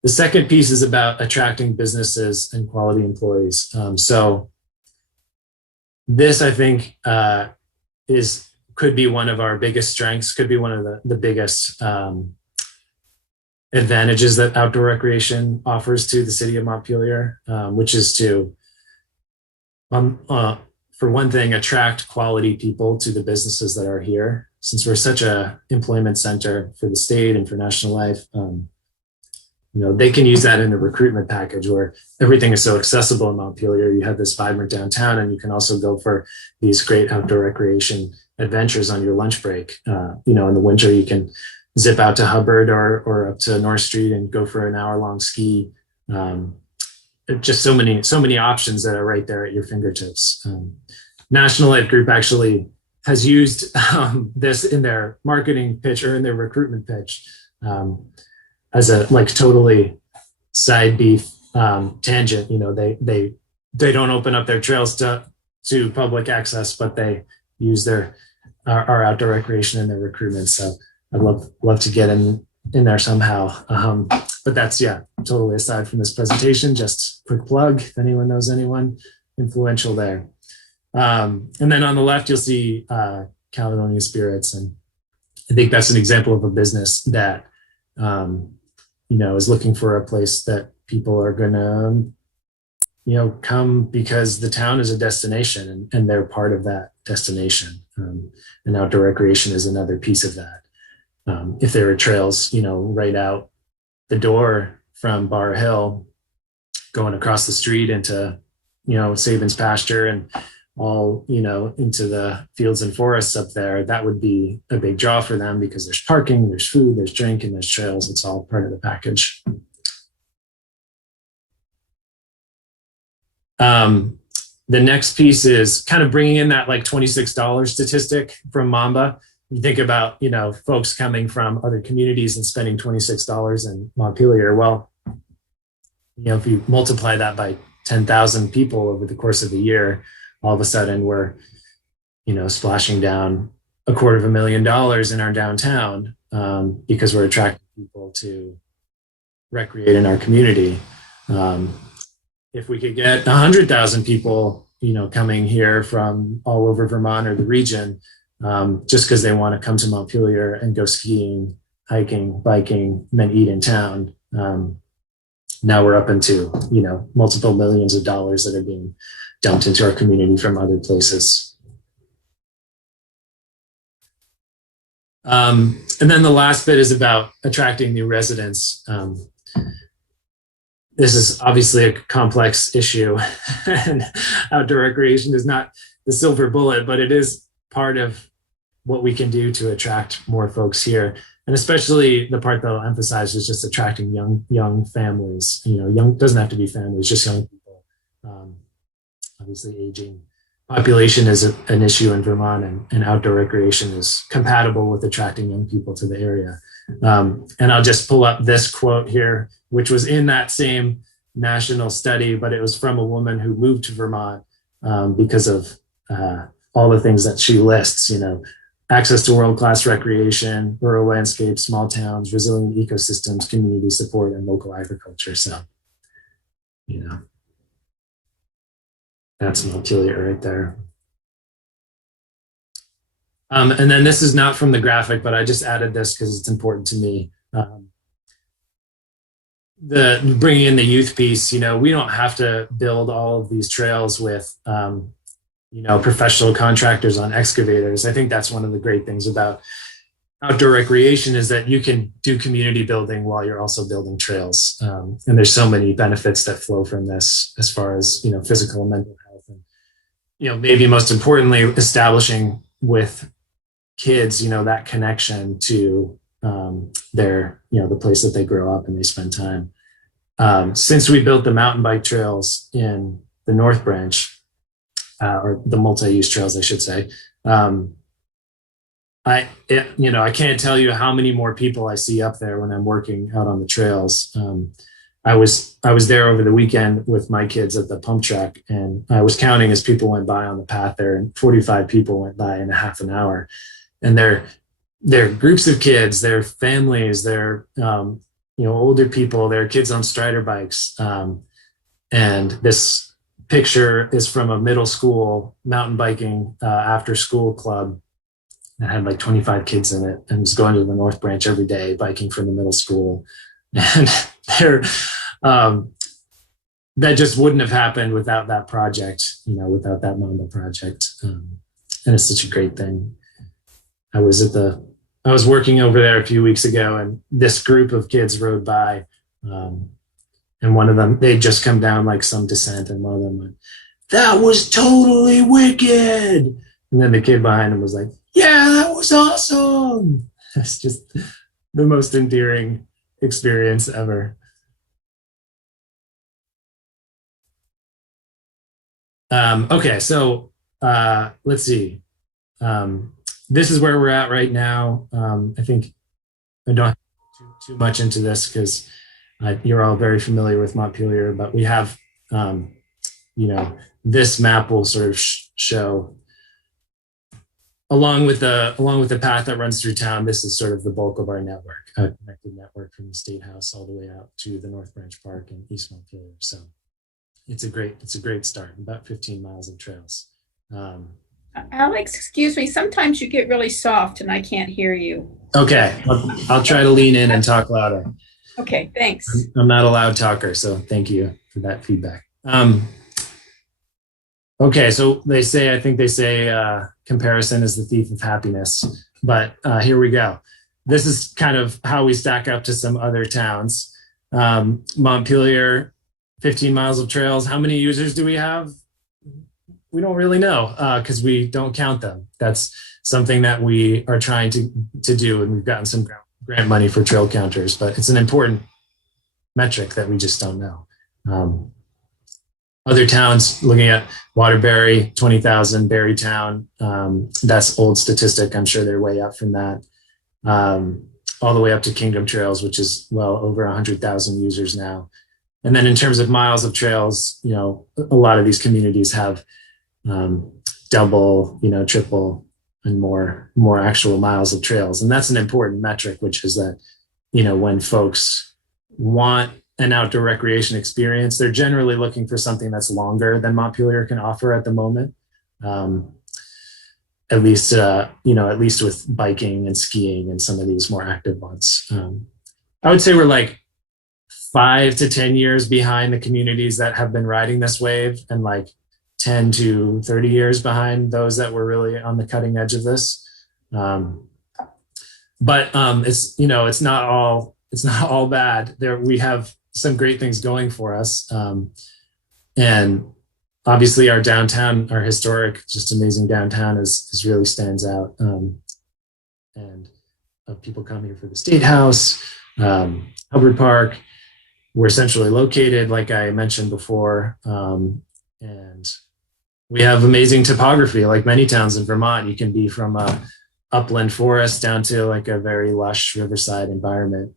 The second piece is about attracting businesses and quality employees. So this, I think, could be one of our biggest strengths, could be one of the biggest advantages that outdoor recreation offers to the city of Montpelier, which is to, for one thing, attract quality people to the businesses that are here. Since we're such a employment center for the state and for National Life, they can use that in the recruitment package where everything is so accessible in Montpelier. You have this vibrant downtown, and you can also go for these great outdoor recreation adventures on your lunch break. In the winter, you can zip out to Hubbard or up to North Street and go for an hour-long ski. Just so many options that are right there at your fingertips. National Life Group actually has used this in their marketing pitch or in their recruitment pitch as a totally side beef tangent. They don't open up their trails to public access, but they use our outdoor recreation in their recruitment. So I'd love to get in there somehow. But that's totally aside from this presentation. Just quick plug if anyone knows anyone influential there. And then on the left, you'll see Caledonia Spirits. And I think that's an example of a business that, is looking for a place that people are going to, come because the town is a destination and they're part of that destination. And outdoor recreation is another piece of that. if there were trails, right out the door from Bar Hill, going across the street into, Sabin's pasture and all, into the fields and forests up there, that would be a big draw for them because there's parking, there's food, there's drink, and there's trails. It's all part of the package. The next piece is kind of bringing in that like $26 statistic from Mamba. You think about, folks coming from other communities and spending $26 in Montpelier. Well, if you multiply that by 10,000 people over the course of a year, all of a sudden we're, splashing down $250,000 in our downtown because we're attracting people to recreate in our community. If we could get 100,000 people, coming here from all over Vermont or the region, just because they want to come to Montpelier and go skiing, hiking, biking, and then eat in town. Now we're up into, multiple millions of dollars that are being dumped into our community from other places. And then the last bit is about attracting new residents. This is obviously a complex issue, and outdoor recreation is not the silver bullet, but it is part of what we can do to attract more folks here. And especially the part that I'll emphasize is just attracting young families. Young doesn't have to be families, just young people. Obviously, aging population is an issue in Vermont, and outdoor recreation is compatible with attracting young people to the area. And I'll just pull up this quote here, which was in that same national study, but it was from a woman who moved to Vermont because of all the things that she lists, access to world-class recreation, rural landscapes, small towns, resilient ecosystems, community support, and local agriculture. So, that's Montpelier right there. And then this is not from the graphic, but I just added this because it's important to me. The bringing in the youth piece, we don't have to build all of these trails with, professional contractors on excavators. I think that's one of the great things about outdoor recreation is that you can do community building while you're also building trails. And there's so many benefits that flow from this as far as, physical and mental health. And, maybe most importantly, establishing with kids, that connection to their, the place that they grow up and they spend time. Since we built the mountain bike trails in the North Branch, or the multi-use trails, I should say, I can't tell you how many more people I see up there when I'm working out on the trails. I was there over the weekend with my kids at the pump track, and I was counting as people went by on the path there, and 45 people went by in a half an hour. And they're groups of kids, they're families, they're older people, they're kids on Strider bikes. And this picture is from a middle school mountain biking after school club that had like 25 kids in it, and was going to the North Branch every day biking from the middle school. And they're that just wouldn't have happened without that project, without that Mamba project. And it's such a great thing. I was working over there a few weeks ago, and this group of kids rode by, and one of them, they'd just come down like some descent, and one of them went, "That was totally wicked." And then the kid behind him was like, "Yeah, that was awesome." It's just the most endearing experience ever. Okay, so let's see. This is where we're at right now. I think I don't have to go too much into this because you're all very familiar with Montpelier, but we have, this map will sort of show, along with the path that runs through town, this is sort of the bulk of our network, a connected network from the State House all the way out to the North Branch Park and East Montpelier. So it's a great start, about 15 miles of trails. Alex, excuse me, sometimes you get really soft and I can't hear you. Okay, I'll try to lean in and talk louder. Okay, thanks. I'm not a loud talker, so thank you for that feedback. Okay, so I think they say comparison is the thief of happiness, but here we go. this is kind of how we stack up to some other towns. Montpelier, 15 miles of trails. How many users do we have? We don't really know because we don't count them. That's something that we are trying to do, and we've gotten some grant money for trail counters, but it's an important metric that we just don't know. Other towns, looking at Waterbury, 20,000, Barrytown, that's old statistic. I'm sure they're way up from that. All the way up to Kingdom Trails, which is well over 100,000 users now. And then in terms of miles of trails, you know, a lot of these communities have double, you know, triple and more actual miles of trails. And that's an important metric, which is that, you know, when folks want an outdoor recreation experience, they're generally looking for something that's longer than Montpelier can offer at the moment. At least, you know, at least with biking and skiing and some of these more active ones. I would say we're like 5 to 10 years behind the communities that have been riding this wave, and like 10 to 30 years behind those that were really on the cutting edge of this. But it's, you know, it's not all bad. We have some great things going for us. And obviously our downtown, our historic, just amazing downtown is really stands out. And people come here for the State House, Hubbard Park. We're centrally located, like I mentioned before. And we have amazing topography, like many towns in Vermont. You can be from a upland forest down to like a very lush riverside environment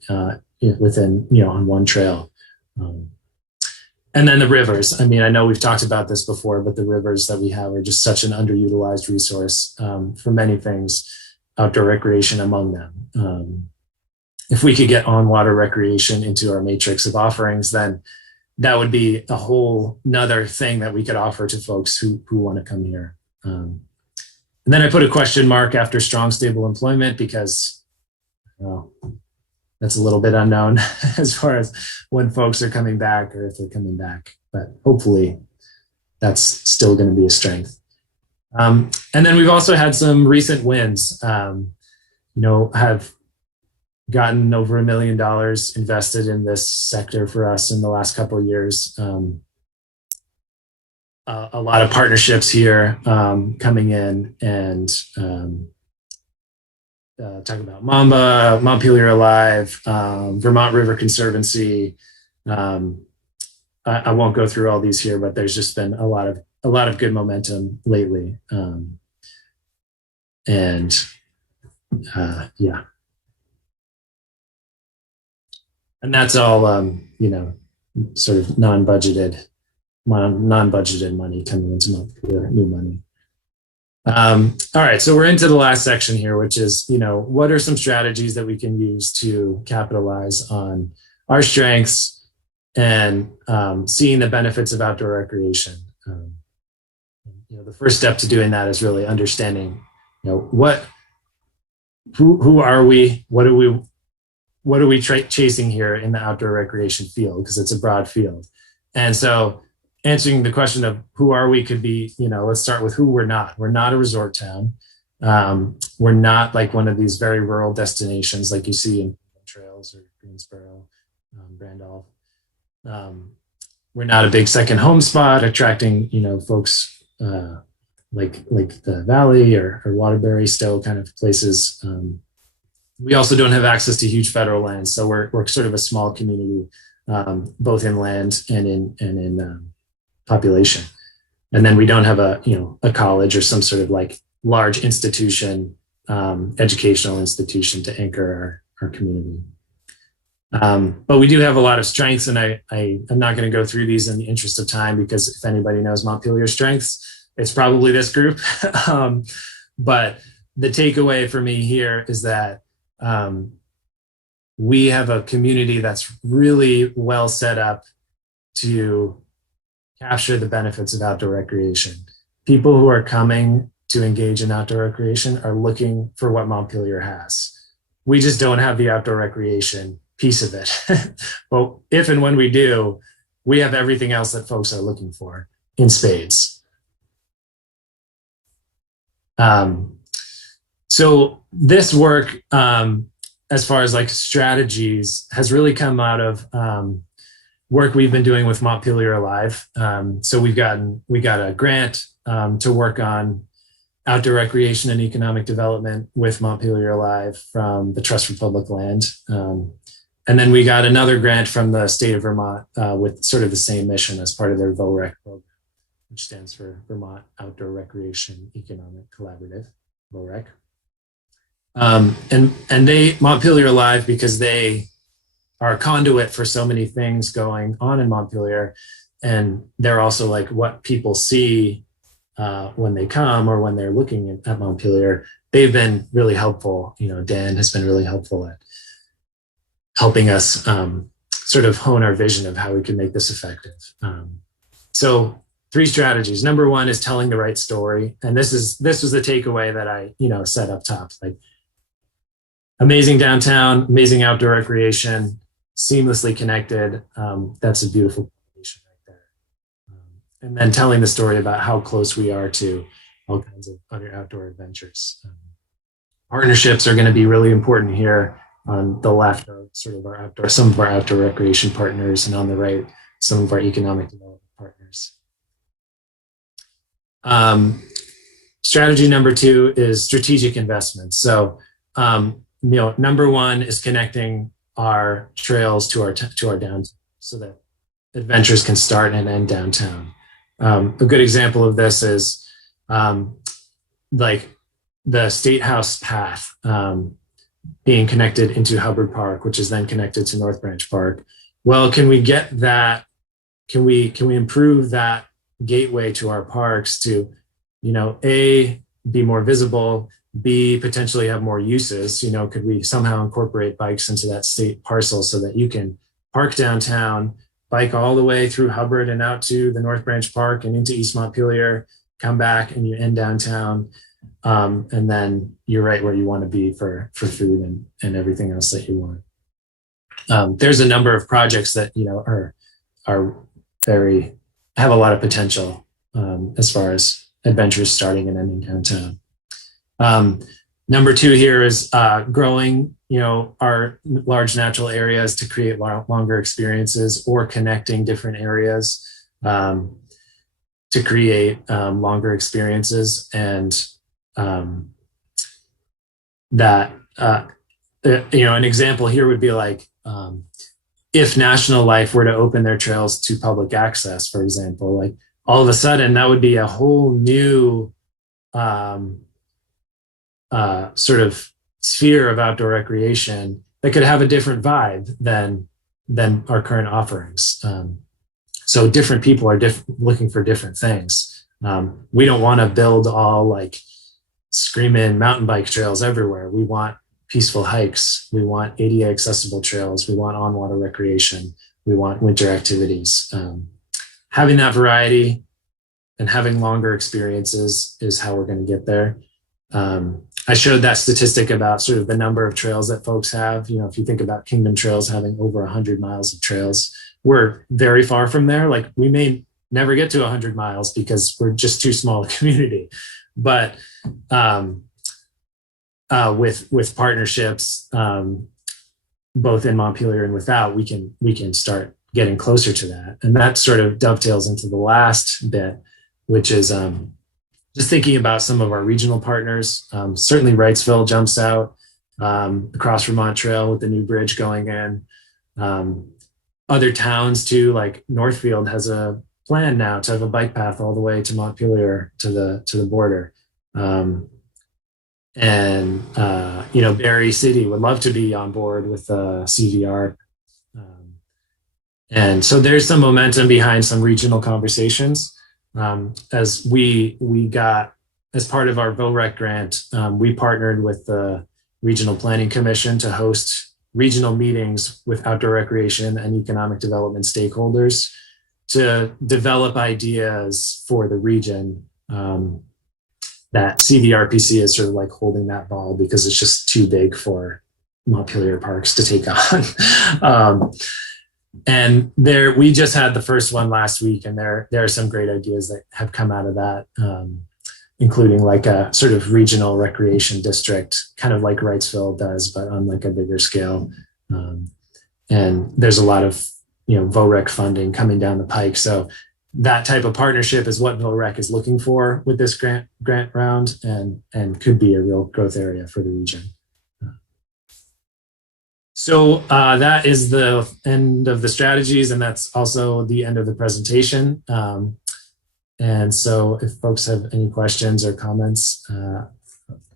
within, you know, on one trail. And then the rivers. I mean, I know we've talked about this before, but the rivers that we have are just such an underutilized resource for many things, outdoor recreation among them. If we could get on-water recreation into our matrix of offerings, then that would be a whole nother thing that we could offer to folks who want to come here. And then I put a question mark after strong, stable employment because, well, that's a little bit unknown as far as when folks are coming back or if they're coming back, but hopefully that's still going to be a strength. And then we've also had some recent wins, you know, have gotten over $1 million invested in this sector for us in the last couple of years. A lot of partnerships here coming in, and talking about Mamba, Montpelier Alive, Vermont River Conservancy. I won't go through all these here, but there's just been a lot of good momentum lately. Yeah. And that's all, you know, sort of non-budgeted money coming into Montpelier, new money. All right, so we're into the last section here, which is, you know, what are some strategies that we can use to capitalize on our strengths and seeing the benefits of outdoor recreation. You know, the first step to doing that is really understanding, you know, who are we? What are we chasing here in the outdoor recreation field? Because it's a broad field. And so answering the question of who are we could be, you know, let's start with who we're not. We're not a resort town. We're not like one of these very rural destinations like you see in Trails or Greensboro, Randolph. We're not a big second home spot attracting, you know, folks like the Valley or Waterbury, Stowe kind of places. We also don't have access to huge federal land, so we're sort of a small community, both in land and in population. And then we don't have a college or some sort of like large institution, educational institution to anchor our community. But we do have a lot of strengths, and I'm not going to go through these in the interest of time, because if anybody knows Montpelier's strengths, it's probably this group. But the takeaway for me here is that we have a community that's really well set up to capture the benefits of outdoor recreation. People who are coming to engage in outdoor recreation are looking for what Montpelier has. We just don't have the outdoor recreation piece of it. But if and when we do, we have everything else that folks are looking for in spades. So this work as far as like strategies has really come out of work we've been doing with Montpelier Alive. So we got a grant to work on outdoor recreation and economic development with Montpelier Alive from the Trust for Public Land. And then we got another grant from the state of Vermont with sort of the same mission as part of their VOREC program, which stands for Vermont Outdoor Recreation Economic Collaborative, VOREC. And they, Montpelier Alive, because they are a conduit for so many things going on in Montpelier, and they're also like what people see when they come or when they're looking at Montpelier. They've been really helpful. You know, Dan has been really helpful at helping us sort of hone our vision of how we can make this effective. So 3 strategies. Number 1 is telling the right story. And this was the takeaway that I, set up top, like amazing downtown, amazing outdoor recreation, seamlessly connected. That's a beautiful combination right there. And then telling the story about how close we are to all kinds of other outdoor adventures. Partnerships are going to be really important here. On the left are sort of some of our outdoor recreation partners, and on the right, some of our economic development partners. Strategy number 2 is strategic investments. So, number 1 is connecting our trails to our downtown so that adventures can start and end downtown. A good example of this is like the State House path being connected into Hubbard Park, which is then connected to North Branch Park. Well, can we get that? Can we improve that gateway to our parks to, A, be more visible, B, potentially have more uses? Could we somehow incorporate bikes into that state parcel so that you can park downtown, bike all the way through Hubbard and out to the North Branch Park and into East Montpelier, come back and you end downtown. And then you're right where you want to be for food and everything else that you want. There's a number of projects that, are have a lot of potential as far as adventures starting and ending downtown. Number 2 here is growing, our large natural areas to create longer experiences, or connecting different areas to create longer experiences. And that, an example here would be like, if National Life were to open their trails to public access, for example, like all of a sudden that would be a whole new sort of sphere of outdoor recreation that could have a different vibe than our current offerings. So different people are looking for different things. We don't want to build all like screaming mountain bike trails everywhere. We want peaceful hikes. We want ADA accessible trails. We want on-water recreation. We want winter activities. Having that variety and having longer experiences is how we're going to get there. I showed that statistic about sort of the number of trails that folks have. If you think about Kingdom Trails having over 100 miles of trails, we're very far from there. Like we may never get to 100 miles because we're just too small a community. But with partnerships, both in Montpelier and without, we can start getting closer to that. And that sort of dovetails into the last bit, which is just thinking about some of our regional partners. Certainly Wrightsville jumps out, the Cross Vermont Trail with the new bridge going in. Other towns too, like Northfield has a plan now to have a bike path all the way to Montpelier to the border. Berry City would love to be on board with the CVR. And so there's some momentum behind some regional conversations. As we got, as part of our VOREC grant, we partnered with the Regional Planning Commission to host regional meetings with outdoor recreation and economic development stakeholders to develop ideas for the region. That CVRPC is sort of like holding that ball because it's just too big for Montpelier Parks to take on. And we just had the first one last week, and there are some great ideas that have come out of that. including like a sort of regional recreation district, kind of like Wrightsville does, but on like a bigger scale. And there's a lot of, VOREC funding coming down the pike. So that type of partnership is what VOREC is looking for with this grant round, and could be a real growth area for the region. So that is the end of the strategies, and that's also the end of the presentation. And so if folks have any questions or comments,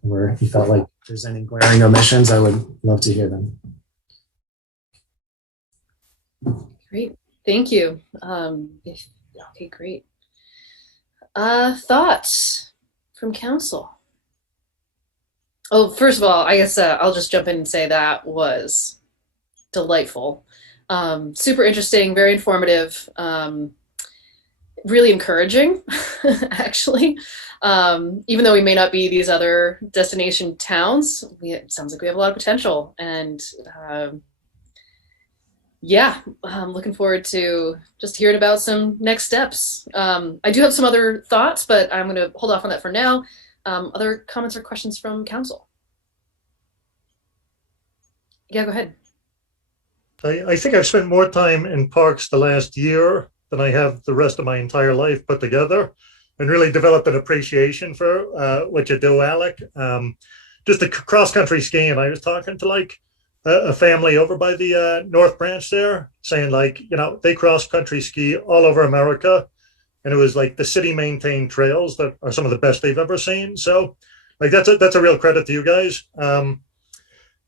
or if you felt like there's any glaring omissions, I would love to hear them. Great, thank you. Okay, great. Thoughts from council? Oh, first of all, I guess I'll just jump in and say that was delightful. Super interesting, very informative, really encouraging, actually. Even though we may not be these other destination towns, it sounds like we have a lot of potential. And yeah, I'm looking forward to just hearing about some next steps. I do have some other thoughts, but I'm going to hold off on that for now. Other comments or questions from council? Yeah, go ahead. I think I've spent more time in parks the last year than I have the rest of my entire life put together, and really developed an appreciation for what you do, Alec. Just the cross-country skiing, I was talking to like a family over by the North Branch there, saying like, they cross-country ski all over America, and it was like the city maintained trails that are some of the best they've ever seen. So like that's a real credit to you guys.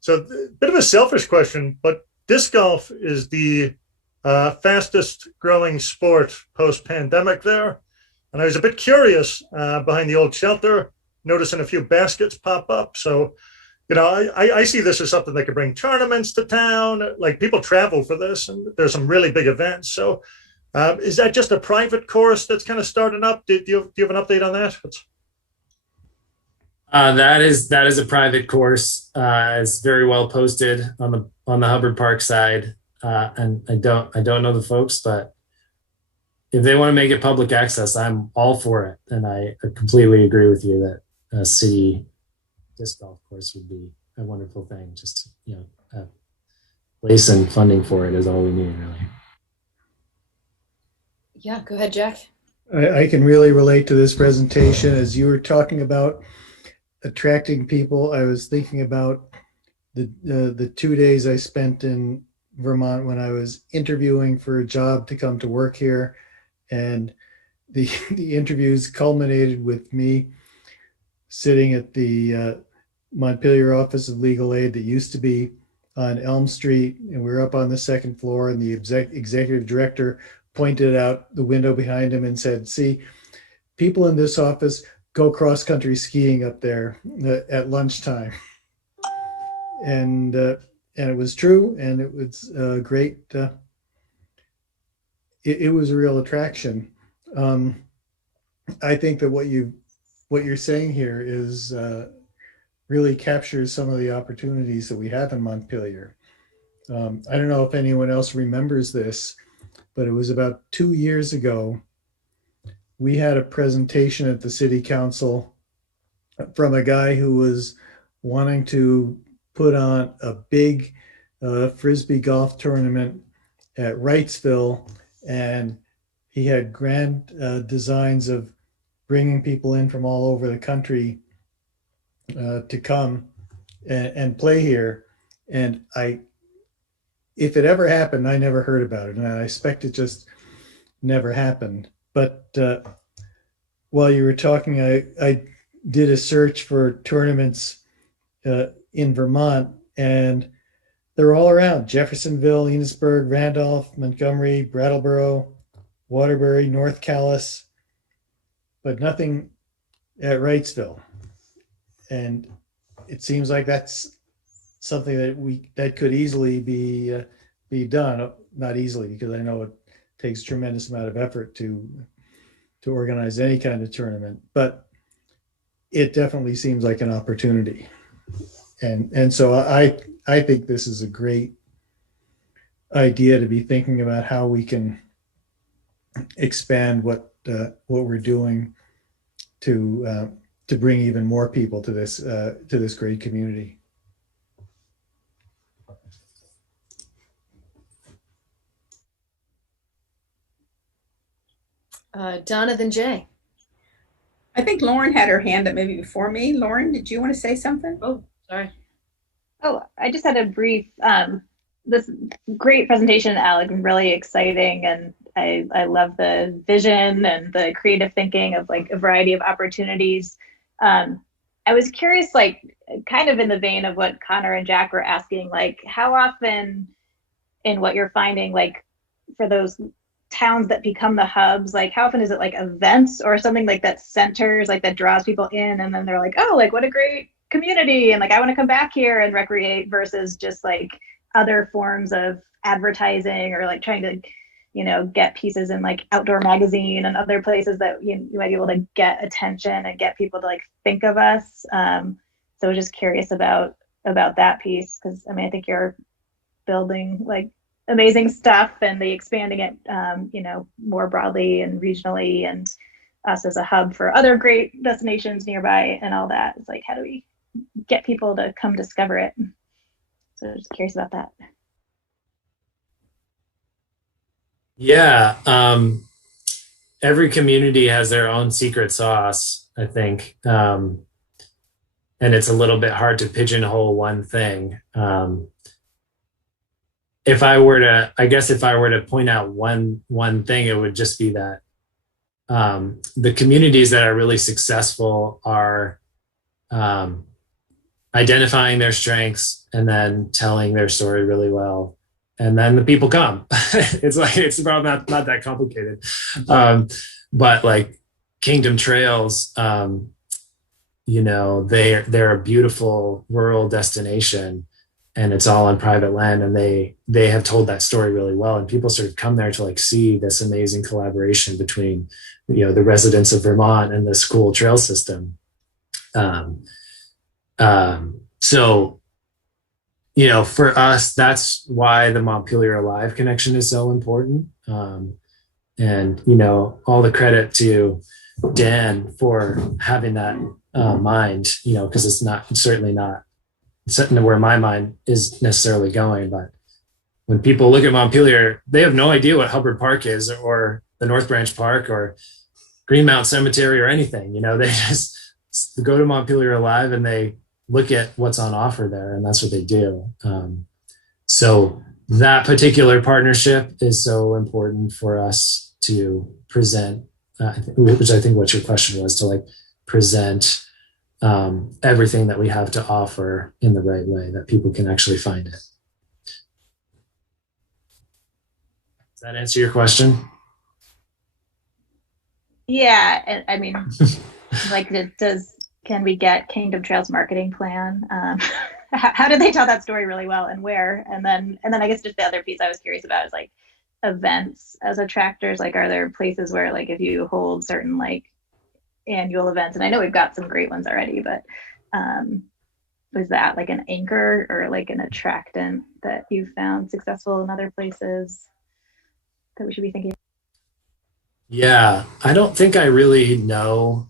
So a bit of a selfish question, but disc golf is the fastest growing sport post-pandemic there. And I was a bit curious behind the old shelter, noticing a few baskets pop up. So, I see this as something that could bring tournaments to town. Like people travel for this, and there's some really big events. So is that just a private course that's kind of starting up? Do you have an update on that? That is a private course. It's very well posted on the Hubbard Park side, and I don't know the folks, but if they want to make it public access, I'm all for it. And I completely agree with you that a city disc golf course would be a wonderful thing. Just place and funding for it is all we need, really. Yeah, go ahead, Jack. I can really relate to this presentation. As you were talking about attracting people, I was thinking about the 2 days I spent in Vermont when I was interviewing for a job to come to work here, and the interviews culminated with me sitting at the Montpelier Office of Legal Aid that used to be on Elm Street, and we were up on the second floor, and the executive director pointed out the window behind him and said, "See, people in this office go cross-country skiing up there at lunchtime." And it was true, and it was great. It was a real attraction. I think that what you're saying here is really captures some of the opportunities that we have in Montpelier. I don't know if anyone else remembers this, but it was about 2 years ago. We had a presentation at the city council from a guy who was wanting to put on a big Frisbee golf tournament at Wrightsville, and he had grand designs of bringing people in from all over the country to come and play here. And if it ever happened, I never heard about it, and I expect it just never happened. But while you were talking, I did a search for tournaments in Vermont, and they're all around: Jeffersonville, Enosburg, Randolph, Montgomery, Brattleboro, Waterbury, North Calais, but nothing at Wrightsville. And it seems like that's something that could easily be done. Not easily, because I know it takes a tremendous amount of effort to organize any kind of tournament, but it definitely seems like an opportunity. And so I think this is a great idea to be thinking about how we can expand what we're doing to bring even more people to this great community. Donna, then Jay. I think Lauren had her hand up maybe before me. Lauren, did you want to say something? Oh, sorry. Oh, I just had a brief, this great presentation, Alec, really exciting. And I love the vision and the creative thinking of like a variety of opportunities. I was curious, like kind of in the vein of what Connor and Jack were asking, like how often in what you're finding, like for those towns that become the hubs, like how often is it like events or something like that centers, like that draws people in and then they're like, oh, like what a great community and like I want to come back here and recreate, versus just like other forms of advertising or like trying to, you know, get pieces in like Outdoor Magazine and other places that you might be able to get attention and get people to like think of us. So I was just curious about that piece, because I mean I think you're building like amazing stuff and the expanding it, you know, more broadly and regionally, and us as a hub for other great destinations nearby and all that. It's like, how do we get people to come discover it? So just curious about that. Yeah. Every community has their own secret sauce, I think. And it's a little bit hard to pigeonhole one thing. If I were to point out one thing, it would just be that the communities that are really successful are identifying their strengths and then telling their story really well, and then the people come. It's probably not that complicated, but like Kingdom Trails, you know, they're a beautiful rural destination. And it's all on private land, and they have told that story really well. And people sort of come there to like see this amazing collaboration between, you know, the residents of Vermont and the school trail system. So, you know, for us, that's why the Montpelier Alive connection is so important. And, you know, all the credit to Dan for having that mind, you know, because it's certainly not where my mind is necessarily going. But when people look at Montpelier, they have no idea what Hubbard Park is or the North Branch Park or Greenmount Cemetery or anything. You know, they just go to Montpelier Alive and they look at what's on offer there, and that's what they do. So that particular partnership is so important for us to present, which I think what your question was, to like present everything that we have to offer in the right way that people can actually find it. Does that answer your question? Yeah, and I mean, like, can we get Kingdom Trails marketing plan? How do they tell that story really well, and where? And then I guess just the other piece I was curious about is like events as attractors. Like, are there places where like if you hold certain like annual events, and I know we've got some great ones already, but was that like an anchor or like an attractant that you found successful in other places that we should be thinking? Yeah, I don't think I really know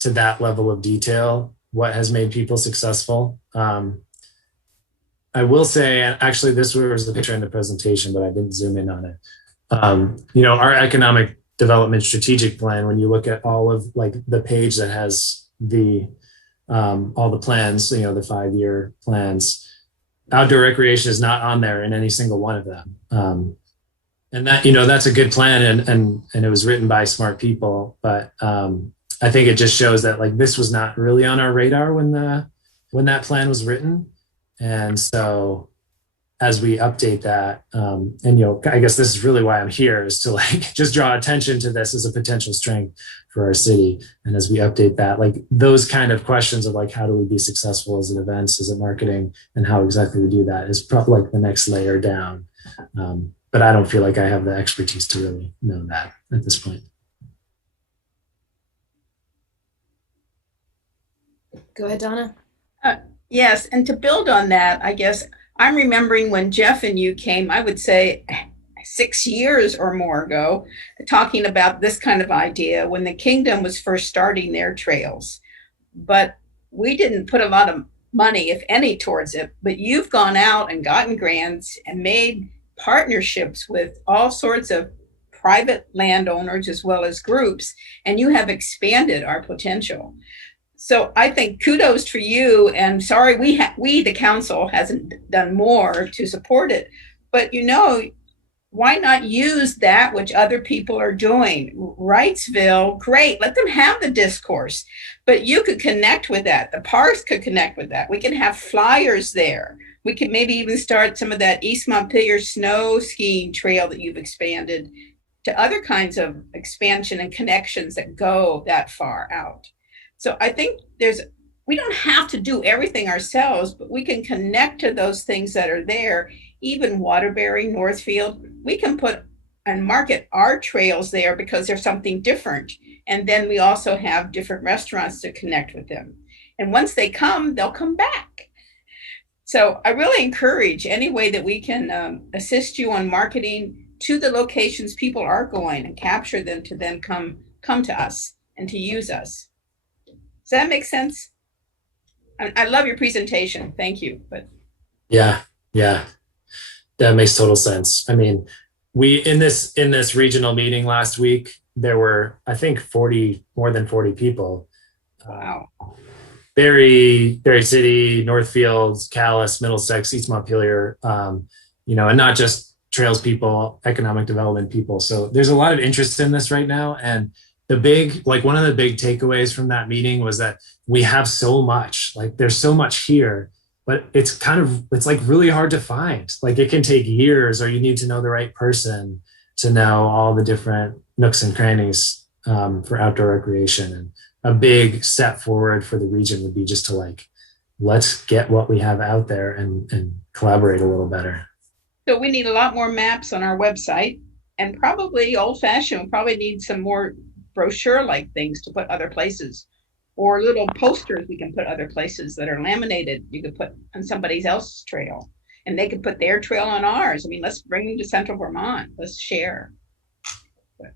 to that level of detail what has made people successful. I will say, actually, this was the picture in the presentation, but I didn't zoom in on it. You know, our economic development strategic plan, when you look at all of like the page that has the all the plans, you know, the 5-year plans, outdoor recreation is not on there in any single one of them. And that, you know, that's a good plan, and it was written by smart people, but I think it just shows that like this was not really on our radar when that plan was written. And so as we update that, and, you know, I guess this is really why I'm here, is to like just draw attention to this as a potential strength for our city. And as we update that, like those kind of questions of like, how do we be successful as an events, as a marketing, and how exactly we do that is probably like the next layer down. But I don't feel like I have the expertise to really know that at this point. Go ahead, Donna. Yes, and to build on that, I guess I'm remembering when Jeff and you came, I would say 6 years or more ago, talking about this kind of idea when the Kingdom was first starting their trails. but we didn't put a lot of money, if any, towards it. But you've gone out and gotten grants and made partnerships with all sorts of private landowners as well as groups, and you have expanded our potential. So I think kudos for you, and sorry we the council hasn't done more to support it, but why not use that which other people are doing? Wrightsville, great, let them have the discourse, but you could connect with that. The parks could connect with that. We can have flyers there. We could maybe even start some of that East Montpelier snow skiing trail that you've expanded to other kinds of expansion and connections that go that far out. So I think we don't have to do everything ourselves, but we can connect to those things that are there. Even Waterbury, Northfield, we can put and market our trails there because there's something different. And then we also have different restaurants to connect with them. And once they come, they'll come back. So I really encourage any way that we can assist you on marketing to the locations people are going and capture them to then come to us and to use us. Does that make sense? I love your presentation. Thank you. But yeah, that makes total sense. I mean, we in this regional meeting last week, there were, I think, more than 40 people. Wow. Berry City, Northfield, Calais, Middlesex, East Montpelier, and not just trails people, economic development people. So there's a lot of interest in this right now. And one of the big takeaways from that meeting was that we have so much, there's so much here, but it's like really hard to find. Like it can take years, or you need to know the right person to know all the different nooks and crannies for outdoor recreation. And a big step forward for the region would be just to let's get what we have out there and collaborate a little better. So we need a lot more maps on our website, and probably old fashioned, we probably need some more brochure like things to put other places, or little posters we can put other places that are laminated. You could put on somebody else's trail, and they could put their trail on ours. I mean, let's bring them to Central Vermont. Let's share. But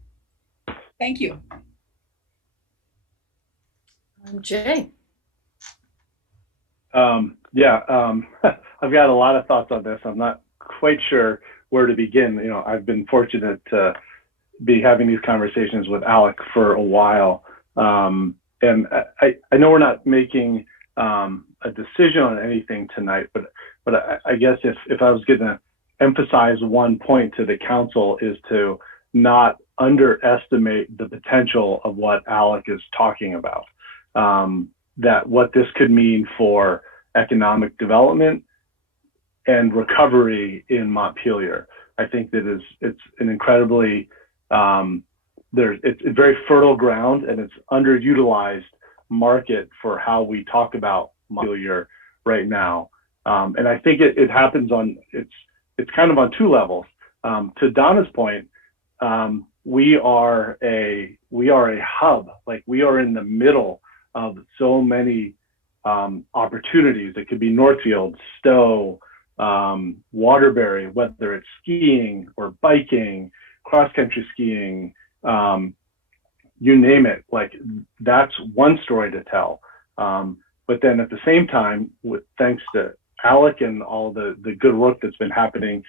thank you. Jay. I've got a lot of thoughts on this. I'm not quite sure where to begin. I've been fortunate to be having these conversations with Alec for a while. And I know we're not making a decision on anything tonight, but I guess if I was going to emphasize one point to the council is to not underestimate the potential of what Alec is talking about. That what this could mean for economic development and recovery in Montpelier. I think that it's an incredibly it's very fertile ground, and it's underutilized market for how we talk about Montpelier right now. And I think it happens it's kind of on two levels. To Donna's point, we are a hub. Like, we are in the middle of so many opportunities. It could be Northfield, Stowe, Waterbury, whether it's skiing or biking, cross-country skiing, you name it. Like, that's one story to tell. But then at the same time, thanks to Alec and all the good work that's been happening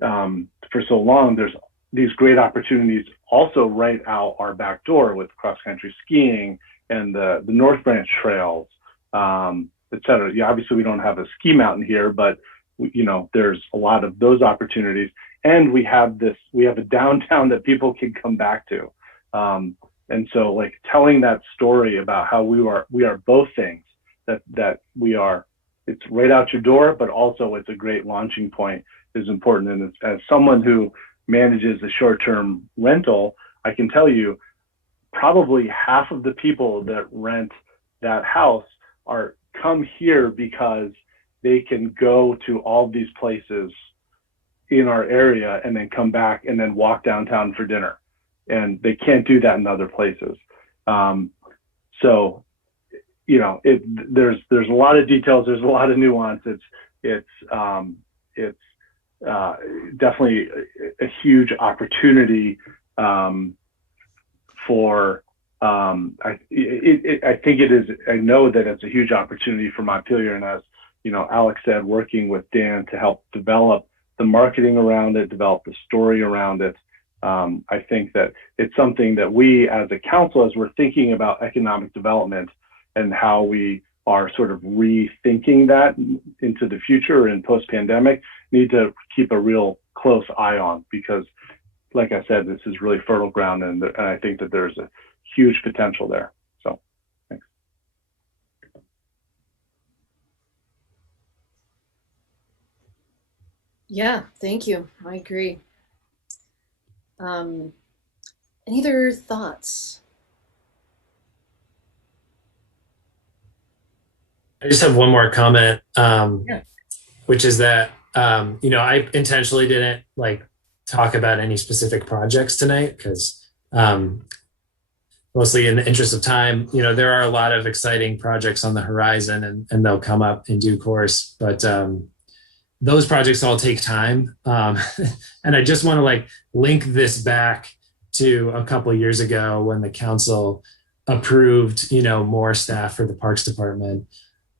for so long, there's these great opportunities also right out our back door with cross-country skiing and the North Branch trails, et cetera. Yeah, obviously we don't have a ski mountain here, but there's a lot of those opportunities. And we have a downtown that people can come back to. And so, like, telling that story about how we are both things, that we are, it's right out your door, but also it's a great launching point, is important. And as someone who manages a short-term rental, I can tell you probably half of the people that rent that house come here because they can go to all these places in our area and then come back and then walk downtown for dinner. And they can't do that in other places. So, there's a lot of details. There's a lot of nuance. It's definitely a huge opportunity for I think it is. I know that it's a huge opportunity for Montpelier, and as you know, Alex said, working with Dan to help develop the marketing around it, develop the story around it. I think that it's something that we, as a council, as we're thinking about economic development and how we are sort of rethinking that into the future and post-pandemic, need to keep a real close eye on, because, like I said, this is really fertile ground, and I think that there's a huge potential there. So, thanks. Yeah, thank you. I agree. Any other thoughts? I just have one more comment, which is that, I intentionally didn't talk about any specific projects tonight because mostly in the interest of time, there are a lot of exciting projects on the horizon and they'll come up in due course, but those projects all take time. And I just want to link this back to a couple of years ago when the council approved, more staff for the Parks Department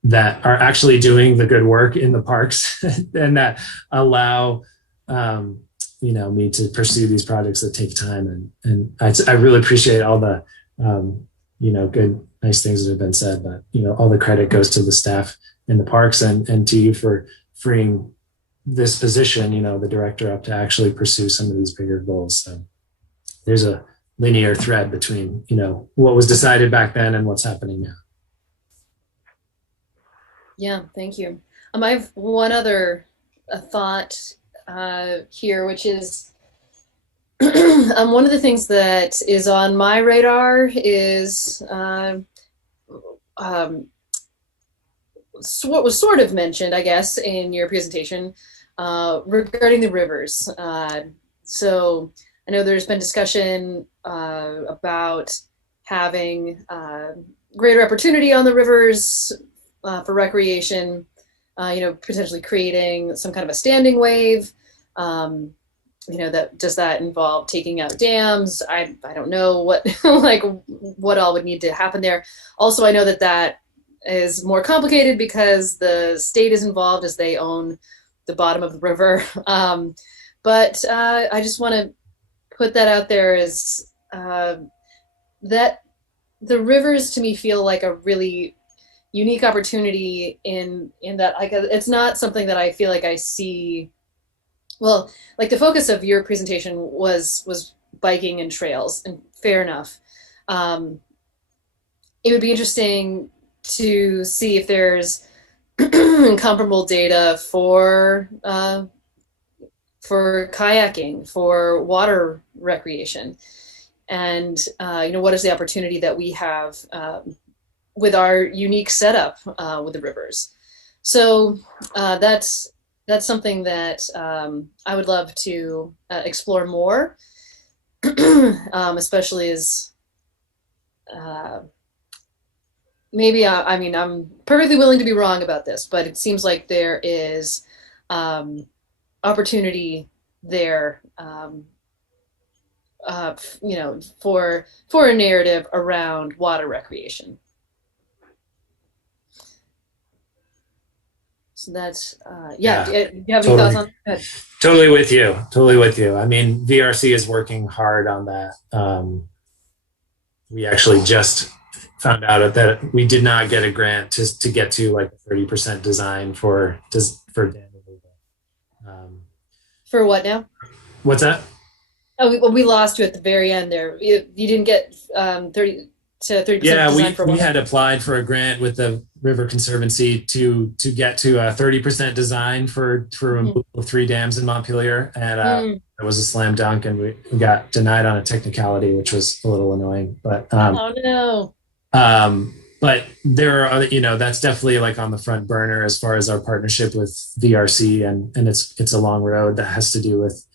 that are actually doing the good work in the parks and that allow, me to pursue these projects that take time. And I really appreciate all the, good, nice things that have been said, but, all the credit goes to the staff in the parks and to you for freeing this position, the director, up to actually pursue some of these bigger goals. So there's a linear thread between, what was decided back then and what's happening now. Yeah, thank you. I have one other thought here, which is one of the things that is on my radar is what was sort of mentioned, I guess, in your presentation regarding the rivers. So I know there's been discussion about having greater opportunity on the rivers for recreation, potentially creating some kind of a standing wave. Does that involve taking out dams? I don't know what what all would need to happen there. Also, I know that is more complicated because the state is involved as they own the bottom of the river. But I just want to put that out there as that the rivers to me feel like a really unique opportunity in that it's not something that I feel like I see. Well, the focus of your presentation was biking and trails, and fair enough. It would be interesting to see if there's comparable data for kayaking, for water recreation, and what is the opportunity that we have with our unique setup with the rivers. So that's something that I would love to explore more, especially as maybe I'm perfectly willing to be wrong about this, but it seems like there is opportunity there, for a narrative around water recreation. So that's, do you have any thoughts on that? Totally with you. I mean, VRC is working hard on that. We actually just found out that we did not get a grant to get to 30% design for dam removal. For what now? What's that? Oh, we lost you at the very end there. You didn't get 30% design for what? We had applied for a grant with the River Conservancy to get to a 30% design for removal of 3 dams in Montpelier, and it was a slam dunk, and we got denied on a technicality, which was a little annoying. But oh no. But there are other, that's definitely on the front burner as far as our partnership with VRC, and it's a long road that has to do with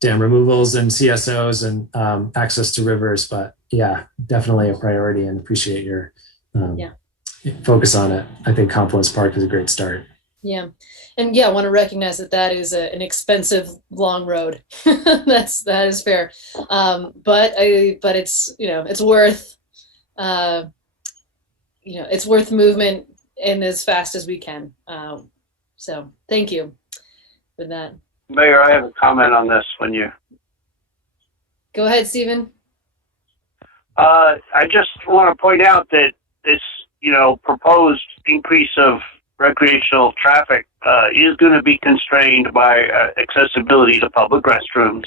dam removals and CSOs and access to rivers. But yeah, definitely a priority, and appreciate your focus on it. I think Confluence Park is a great start. Yeah. And I want to recognize that is an expensive long road. That is fair. But it's, it's worth it's worth movement and as fast as we can. So thank you for that. Mayor, I have a comment on this when you. Go ahead, Stephen. I just want to point out that this, proposed increase of recreational traffic is going to be constrained by accessibility to public restrooms.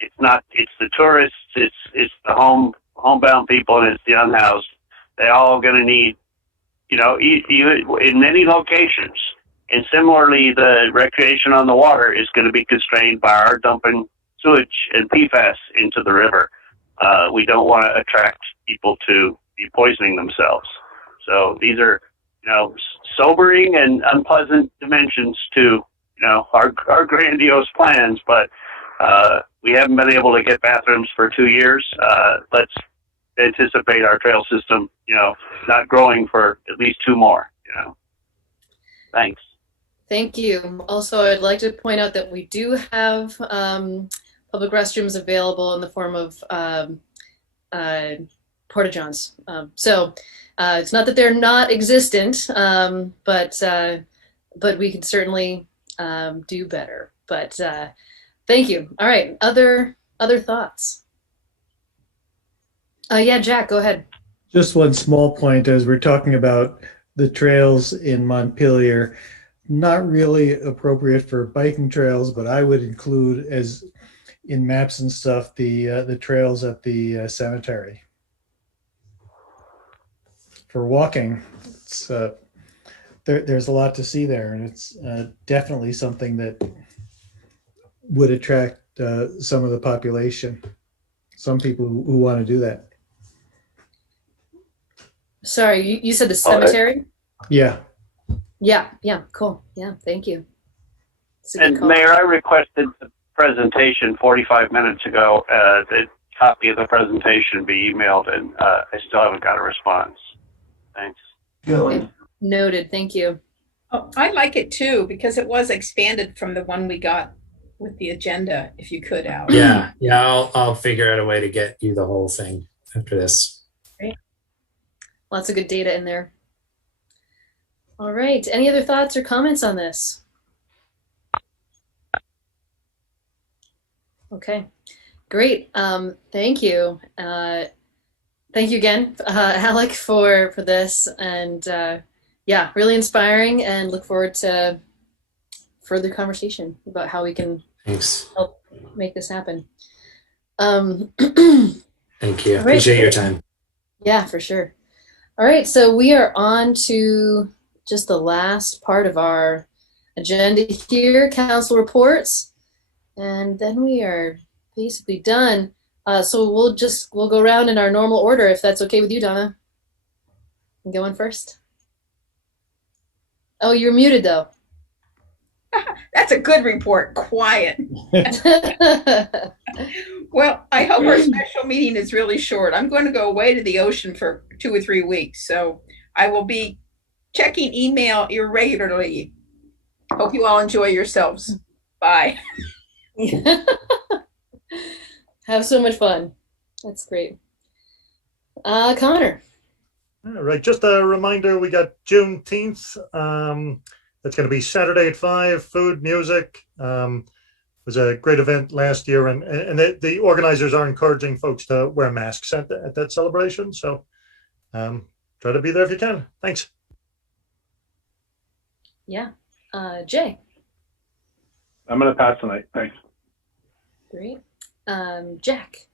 It's the tourists, it's the homebound people, and it's the unhoused. They all going to need, in many locations. And similarly, the recreation on the water is going to be constrained by our dumping sewage and PFAS into the river. We don't want to attract people to be poisoning themselves. So these are, sobering and unpleasant dimensions to, our grandiose plans, but we haven't been able to get bathrooms for 2 years. Let's anticipate our trail system, not growing for at least 2 more, Thanks. Thank you. Also, I'd like to point out that we do have public restrooms available in the form of porta johns. So it's not that they're not existent, but we could certainly do better. But thank you. All right. Other thoughts? Yeah, Jack, go ahead. Just one small point as we're talking about the trails in Montpelier, not really appropriate for biking trails, but I would include as in maps and stuff, the trails at the cemetery. For walking, it's there's a lot to see there, and it's definitely something that would attract some of the population. Some people who want to do that. Sorry, you said the cemetery? Yeah. Yeah, cool. Yeah, thank you. And Mayor, I requested the presentation 45 minutes ago. The copy of the presentation be emailed, and I still haven't got a response. Thanks. Okay. Noted. Thank you. Oh, I like it too, because it was expanded from the one we got with the agenda, if you could, Al. Yeah, I'll figure out a way to get you the whole thing after this. Great. Lots of good data in there. All right. Any other thoughts or comments on this? Okay, great. Thank you. Thank you again, Alec, for this. And yeah, really inspiring, and look forward to further conversation about how we can help make this happen. Thank you. Right. Appreciate your time. Yeah, for sure. All right, so we are on to just the last part of our agenda here, council reports, and then we are basically done. So we'll go around in our normal order, if that's okay with you, Donna. I'm going first. Oh, you're muted though. That's a good report. Quiet. Well, I hope our special meeting is really short. I'm going to go away to the ocean for 2 or 3 weeks, so I will be checking email irregularly. Hope you all enjoy yourselves. Bye. Have so much fun. That's great. Connor. All right, just a reminder, we got Juneteenth. That's going to be Saturday at 5, food, music. It was a great event last year, and the organizers are encouraging folks to wear masks at that celebration. So try to be there if you can. Thanks. Yeah. Jay. I'm going to pass tonight. Thanks. Great. Jack.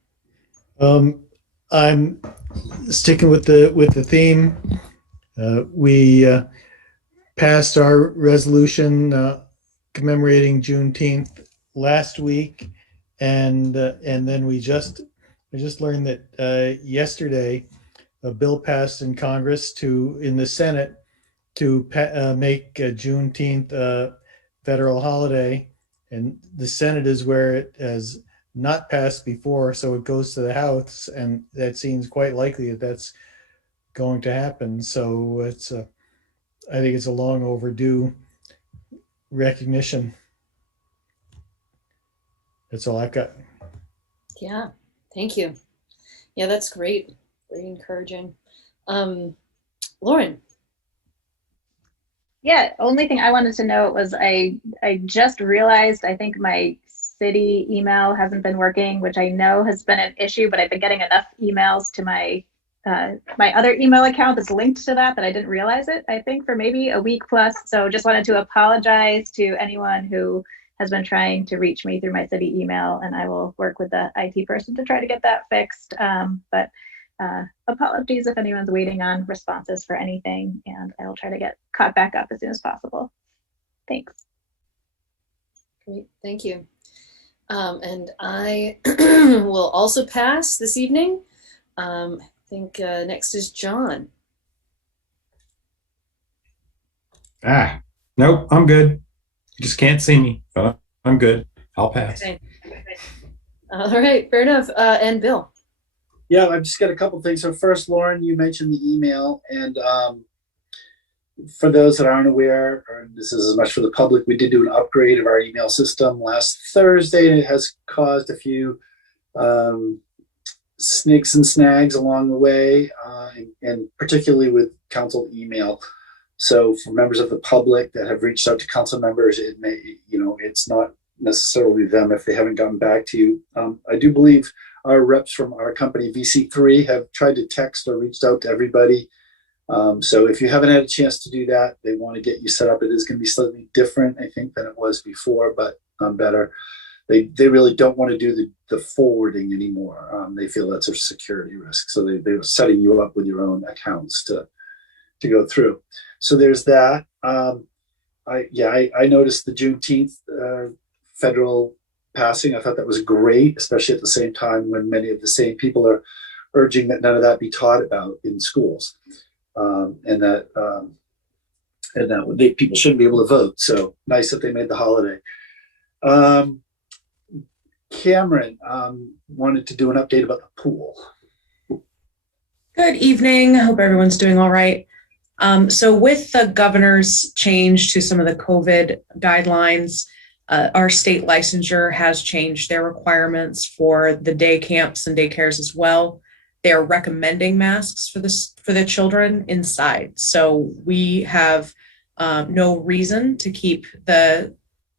I'm sticking with the theme. We passed our resolution commemorating Juneteenth last week, and then I just learned that yesterday a bill passed in Congress in the Senate to make Juneteenth a federal holiday, and the Senate is where it has not passed before, so it goes to the House, and that seems quite likely that that's going to happen. So I think it's a long overdue recognition. That's all I've got. Yeah, thank you. Yeah, that's great. Very encouraging. Lauren. Yeah, only thing I wanted to note was I just realized I think my city email hasn't been working, which I know has been an issue, but I've been getting enough emails to my my other email account that's linked to that I didn't realize it, I think, for maybe a week plus. So just wanted to apologize to anyone who has been trying to reach me through my city email, and I will work with the IT person to try to get that fixed. But apologies if anyone's waiting on responses for anything, and I will try to get caught back up as soon as possible. Thanks. Great, thank you. And I will also pass this evening. I think next is John. Nope, I'm good. You just can't see me, but I'm good. I'll pass. Okay. All right, fair enough. And Bill. Yeah, I've just got a couple things. So first, Lauren, you mentioned the email, and for those that aren't aware, or this is as much for the public, we did do an upgrade of our email system last Thursday, and it has caused a few snicks and snags along the way, and particularly with council email. So for members of the public that have reached out to council members, it may, it's not necessarily them if they haven't gotten back to you. I do believe our reps from our company VC3 have tried to text or reached out to everybody. So if you haven't had a chance to do that, they want to get you set up. It is going to be slightly different, I think, than it was before, but better. They really don't want to do the forwarding anymore. They feel that's a security risk. So they're setting you up with your own accounts to go through. So there's that. I noticed the Juneteenth federal passing. I thought that was great, especially at the same time when many of the same people are urging that none of that be taught about in schools, and that people shouldn't be able to vote. So nice that they made the holiday. Cameron wanted to do an update about the pool. Good evening. Hope everyone's doing all right. So with the governor's change to some of the COVID guidelines, our state licensure has changed their requirements for the day camps and daycares as well. They are recommending masks for the children inside. So we have no reason to keep the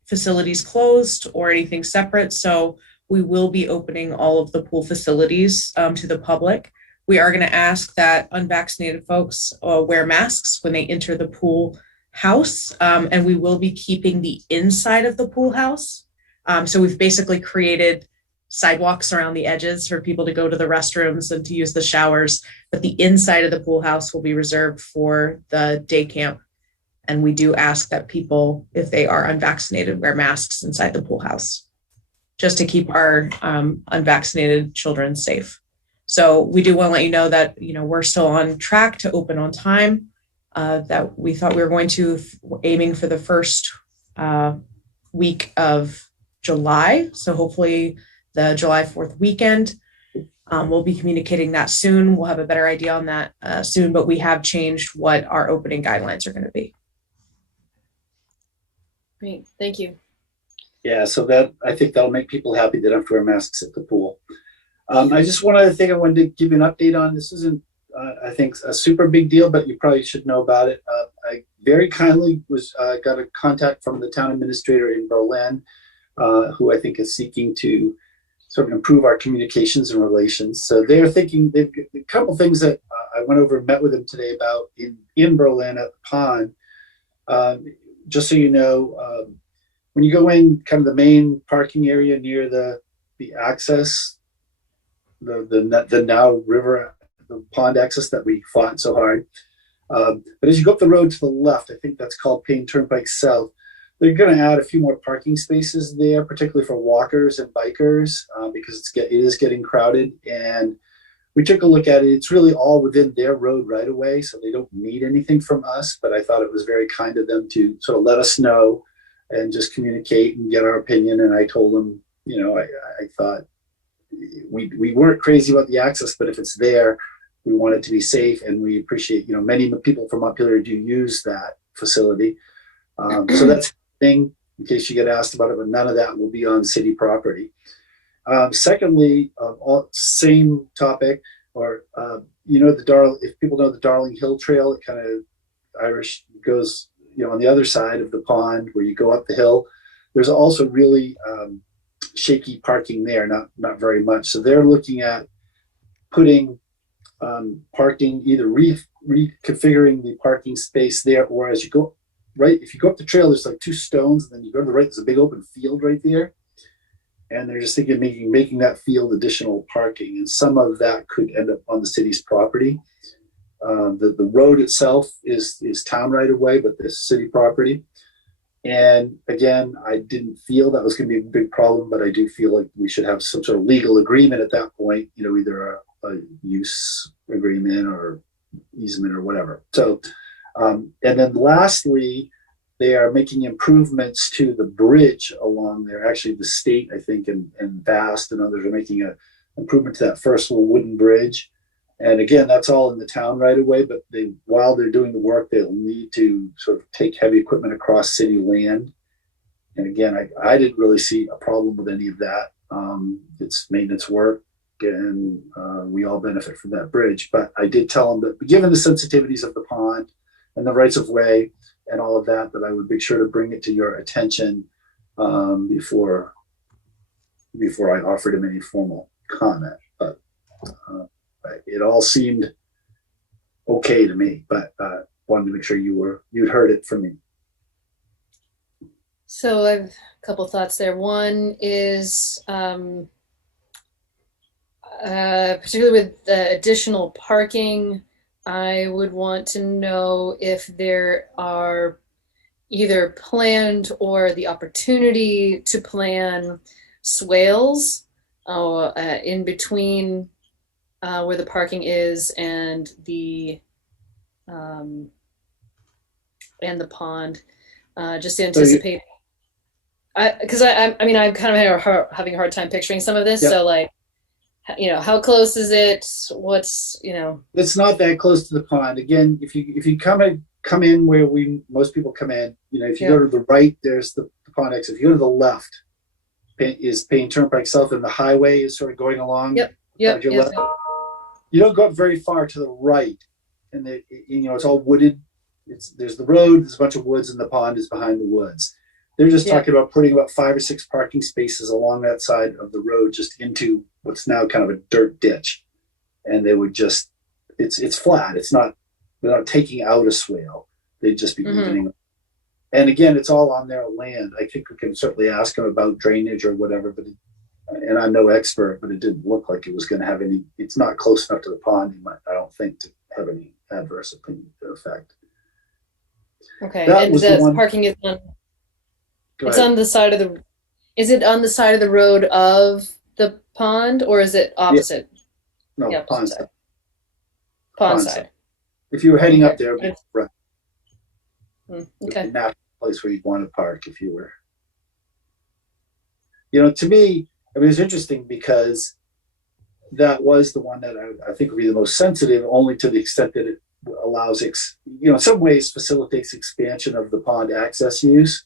facilities closed or anything separate. So we will be opening all of the pool facilities to the public. We are going to ask that unvaccinated folks wear masks when they enter the pool house, and we will be keeping the inside of the pool house. So we've basically created sidewalks around the edges for people to go to the restrooms and to use the showers, but the inside of the pool house will be reserved for the day camp. And we do ask that people, if they are unvaccinated, wear masks inside the pool house, just to keep our unvaccinated children safe. So we do want to let you know that, we're still on track to open on time, that we thought we were going to, aiming for the first week of July. So hopefully the July 4th weekend. We'll be communicating that soon. We'll have a better idea on that soon, but we have changed what our opening guidelines are going to be. Great, thank you. Yeah, so that, I think that'll make people happy. They don't have to wear masks at the pool. I just, one other thing I wanted to give you an update on. This isn't, I think, a super big deal, but you probably should know about it. I very kindly got a contact from the town administrator in Berlin, who I think is seeking to sort of improve our communications and relations. So they're thinking, they've got a couple things that I went over and met with them today about in Berlin at the pond. Just so you know, when you go in kind of the main parking area near the access, the now river, the pond access that we fought so hard. But as you go up the road to the left, I think that's called Payne Turnpike South, they're going to add a few more parking spaces there, particularly for walkers and bikers, because it is getting crowded. And we took a look at it. It's really all within their road right away, so they don't need anything from us. But I thought it was very kind of them to sort of let us know and just communicate and get our opinion. And I told them, I thought we weren't crazy about the access, but if it's there, we want it to be safe, and we appreciate, many people from Montpelier do use that facility. So that's the thing, in case you get asked about it, but none of that will be on city property. Secondly, same topic, or if people know the Darling Hill Trail, it kind of Irish goes, on the other side of the pond where you go up the hill. There's also really shaky parking there, not very much. So they're looking at putting parking, either reconfiguring the parking space there, or as you go right, if you go up the trail, there's like two stones, and then you go to the right, there's a big open field right there. And they're just thinking of making that field additional parking. And some of that could end up on the city's property. The road itself is town right of way, but this city property. And again, I didn't feel that was going to be a big problem, but I do feel like we should have some sort of legal agreement at that point, either a use agreement or easement or whatever. So, and then lastly, they are making improvements to the bridge along there. Actually, the state, I think, and Vast and others are making an improvement to that first little wooden bridge. And again, that's all in the town right away, but while they're doing the work, they'll need to sort of take heavy equipment across city land. And again, I didn't really see a problem with any of that. It's maintenance work, and we all benefit from that bridge. But I did tell them that given the sensitivities of the pond and the rights of way and all of that, that I would be sure to bring it to your attention before I offered him any formal comment. But it all seemed okay to me, but wanted to make sure you'd heard it from me. So I have a couple thoughts there. One is particularly with the additional parking, I would want to know if there are either planned or the opportunity to plan swales in between where the parking is and the pond, just to anticipate. Because I'm kind of having a hard time picturing some of this. Yep. So like, how close is it? What's, It's not that close to the pond. Again, if you come in where most people come in, if you go to the right, there's the pond exit. If you go to the left, is Payne Turnpike South, and the highway is sort of going along. Yep. Left. You don't go up very far to the right, and it's all wooded. There's the road, there's a bunch of woods, and the pond is behind the woods. They're just talking about putting about 5 or 6 parking spaces along that side of the road, just into what's now kind of a dirt ditch. And they would just, it's flat. They're not taking out a swale. They'd just be moving. And again, it's all on their land. I think we can certainly ask them about drainage or whatever, and I'm no expert, but it didn't look like it was going to have any, it's not close enough to the pond, I don't think, to have any adverse effect. Okay. And the parking is on, it's on the side of is it on the side of the road of the pond, or is it opposite? Yeah. No, pond side. Pond side. If you were heading up there, right. Okay. Not a place where you'd want to park if you were. To me, it's interesting because that was the one that I think would be the most sensitive, only to the extent that it allows, in some ways facilitates expansion of the pond access use.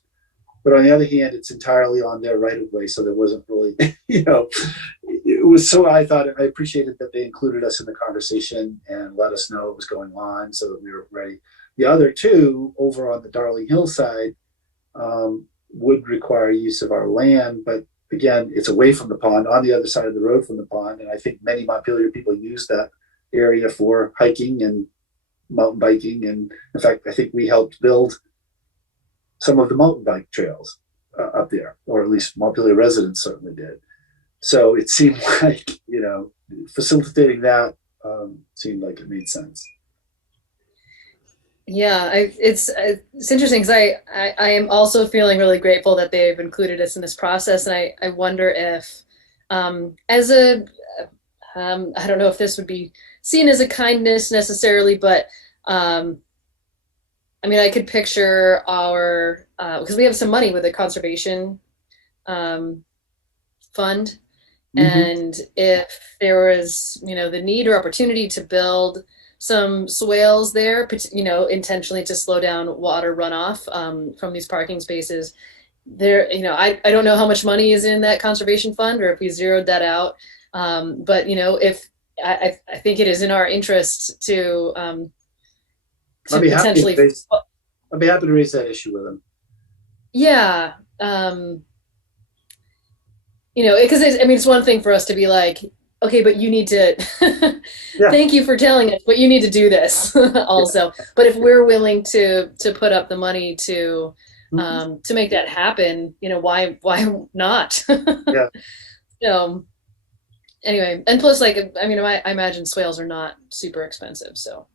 But on the other hand, it's entirely on their right of way. So there wasn't really, it was so, I appreciated that they included us in the conversation and let us know what was going on so that we were ready. The other two over on the Darling Hill side would require use of our land, but again, it's away from the pond, on the other side of the road from the pond. And I think many Montpelier people use that area for hiking and mountain biking. And in fact, I think we helped build some of the mountain bike trails up there, or at least Montpelier residents certainly did. So it seemed like, facilitating that seemed like it made sense. Yeah, it's interesting because I am also feeling really grateful that they've included us in this process, and I wonder if, as a, I don't know if this would be seen as a kindness necessarily, but I could picture our because we have some money with the conservation fund, and if there was the need or opportunity to build some swales there, intentionally to slow down water runoff from these parking spaces, there, I don't know how much money is in that conservation fund or if we zeroed that out. But if I think it is in our interest to I'd be happy to potentially, raise, I'd be happy to raise that issue with him. yeah. Because it's one thing for us to be like, okay, but you need to Yeah. thank you for telling us, but you need to do this also. But if we're willing to put up the money to make that happen, why not? Yeah. So anyway, and plus, like, I imagine swales are not super expensive, so.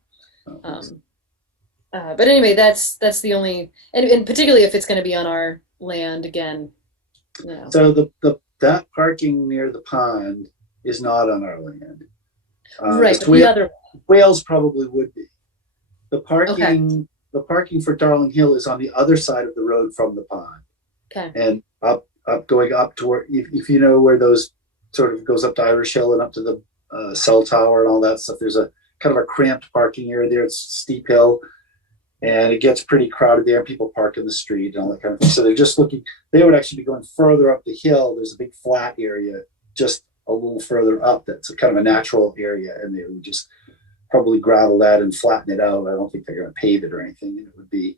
But anyway, that's the only, and particularly if it's going to be on our land again. So that parking near the pond is not on our land. Right, but the other Wales probably would be. The parking for Darling Hill is on the other side of the road from the pond. Okay. And up going up toward, if you know where those sort of goes up to Irish Hill and up to the cell tower and all that stuff, there's a kind of a cramped parking area there. It's a steep hill and it gets pretty crowded there. People park in the street and all that kind of thing. So they're just looking, they would actually be going further up the hill. There's a big flat area just a little further up that's kind of a natural area, and they would just probably gravel that and flatten it out. I don't think they're going to pave it or anything. It would be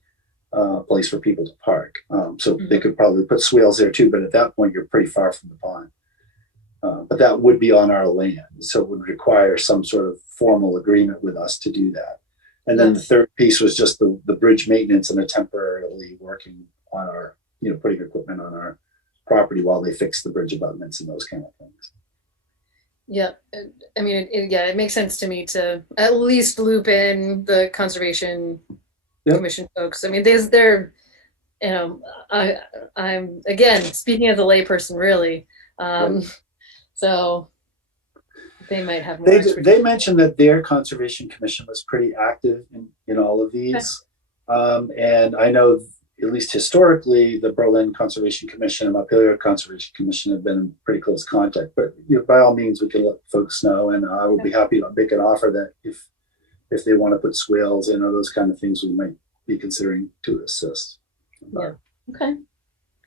a place for people to park. So they could probably put swales there too, but at that point you're pretty far from the pond. But that would be on our land, so it would require some sort of formal agreement with us to do that. And then the third piece was just the bridge maintenance and the temporarily working on our, putting equipment on our property while they fix the bridge abutments and those kind of things. Yeah, it makes sense to me to at least loop in the conservation commission folks. They're, I'm again speaking as a layperson, really. So they might have more. They mentioned that their conservation commission was pretty active in all of these, and I know at least historically the Berlin Conservation Commission and Montpelier Conservation Commission have been in pretty close contact. But by all means, we can let folks know, and I would be happy to make an offer that if they want to put swales in or those kind of things, we might be considering to assist. Yeah. Okay.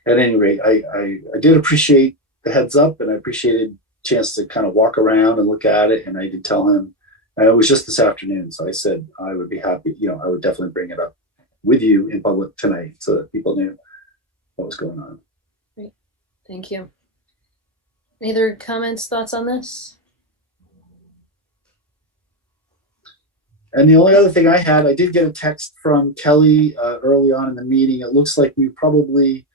At any rate, I did appreciate the heads up, and I appreciated chance to kind of walk around and look at it. And I did tell him, and it was just this afternoon, so I said I would be happy, I would definitely bring it up with you in public tonight so that people knew what was going on. Great. Thank you. Any other comments, thoughts on this? And the only other thing I did get a text from Kelly early on in the meeting. It looks like we probably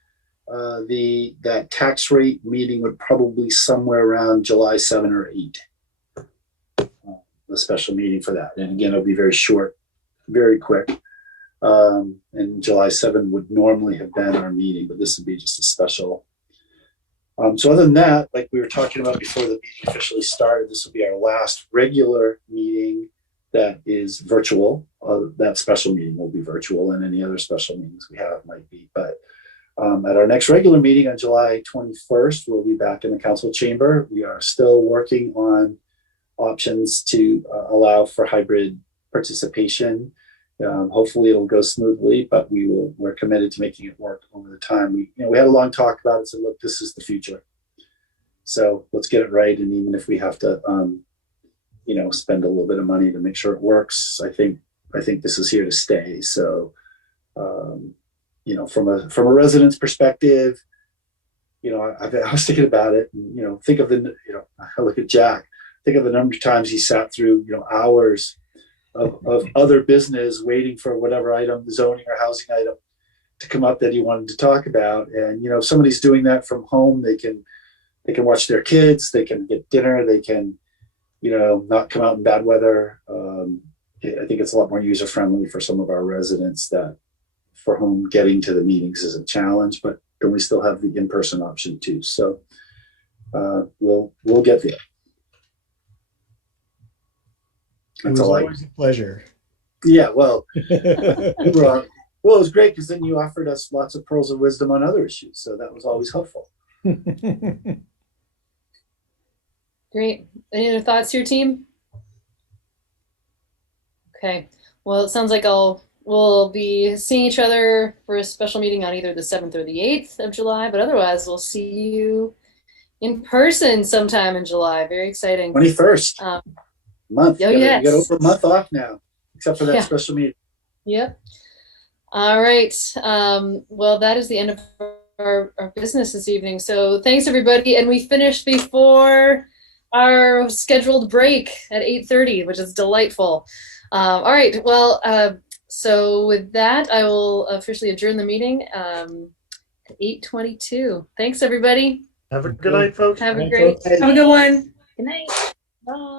that tax rate meeting would probably somewhere around July 7 or 8. The special meeting for that. And again, it'll be very short, very quick. And July 7 would normally have been our meeting, but this would be just a special. So other than that, like we were talking about before the meeting officially started, this will be our last regular meeting that is virtual. That special meeting will be virtual, and any other special meetings we have might be. But at our next regular meeting on July 21st, we'll be back in the council chamber. We are still working on options to allow for hybrid participation. Hopefully it'll go smoothly, but we're committed to making it work over the time. We had a long talk about it, so look, this is the future. So let's get it right. And even if we have to, spend a little bit of money to make sure it works, I think this is here to stay. So, from a resident's perspective, I was thinking about it, and, think of I look at Jack, think of the number of times he sat through, hours of other business waiting for whatever item, zoning or housing item, to come up that he wanted to talk about. And, if somebody's doing that from home, they can watch their kids, they can get dinner, they can, not come out in bad weather. I think it's a lot more user friendly for some of our residents that for whom getting to the meetings is a challenge, but then we still have the in-person option too. So we'll get there. That's always a pleasure. Yeah, well, it was great because then you offered us lots of pearls of wisdom on other issues, so that was always helpful. Great. Any other thoughts to your team? Okay. Well, it sounds like I'll we'll be seeing each other for a special meeting on either the 7th or the 8th of July, but otherwise we'll see you in person sometime in July. Very exciting. 21st month. Oh, You yes. got over a month off now, except for that Yeah. special meeting. Yep. All right. Well, that is the end of our business this evening. So thanks, everybody. And we finished before our scheduled break at 8:30, which is delightful. All right. Well, so with that, I will officially adjourn the meeting at 8:22. Thanks, everybody. Have a good night, folks. Have a great. Have a good one. Good night. Bye.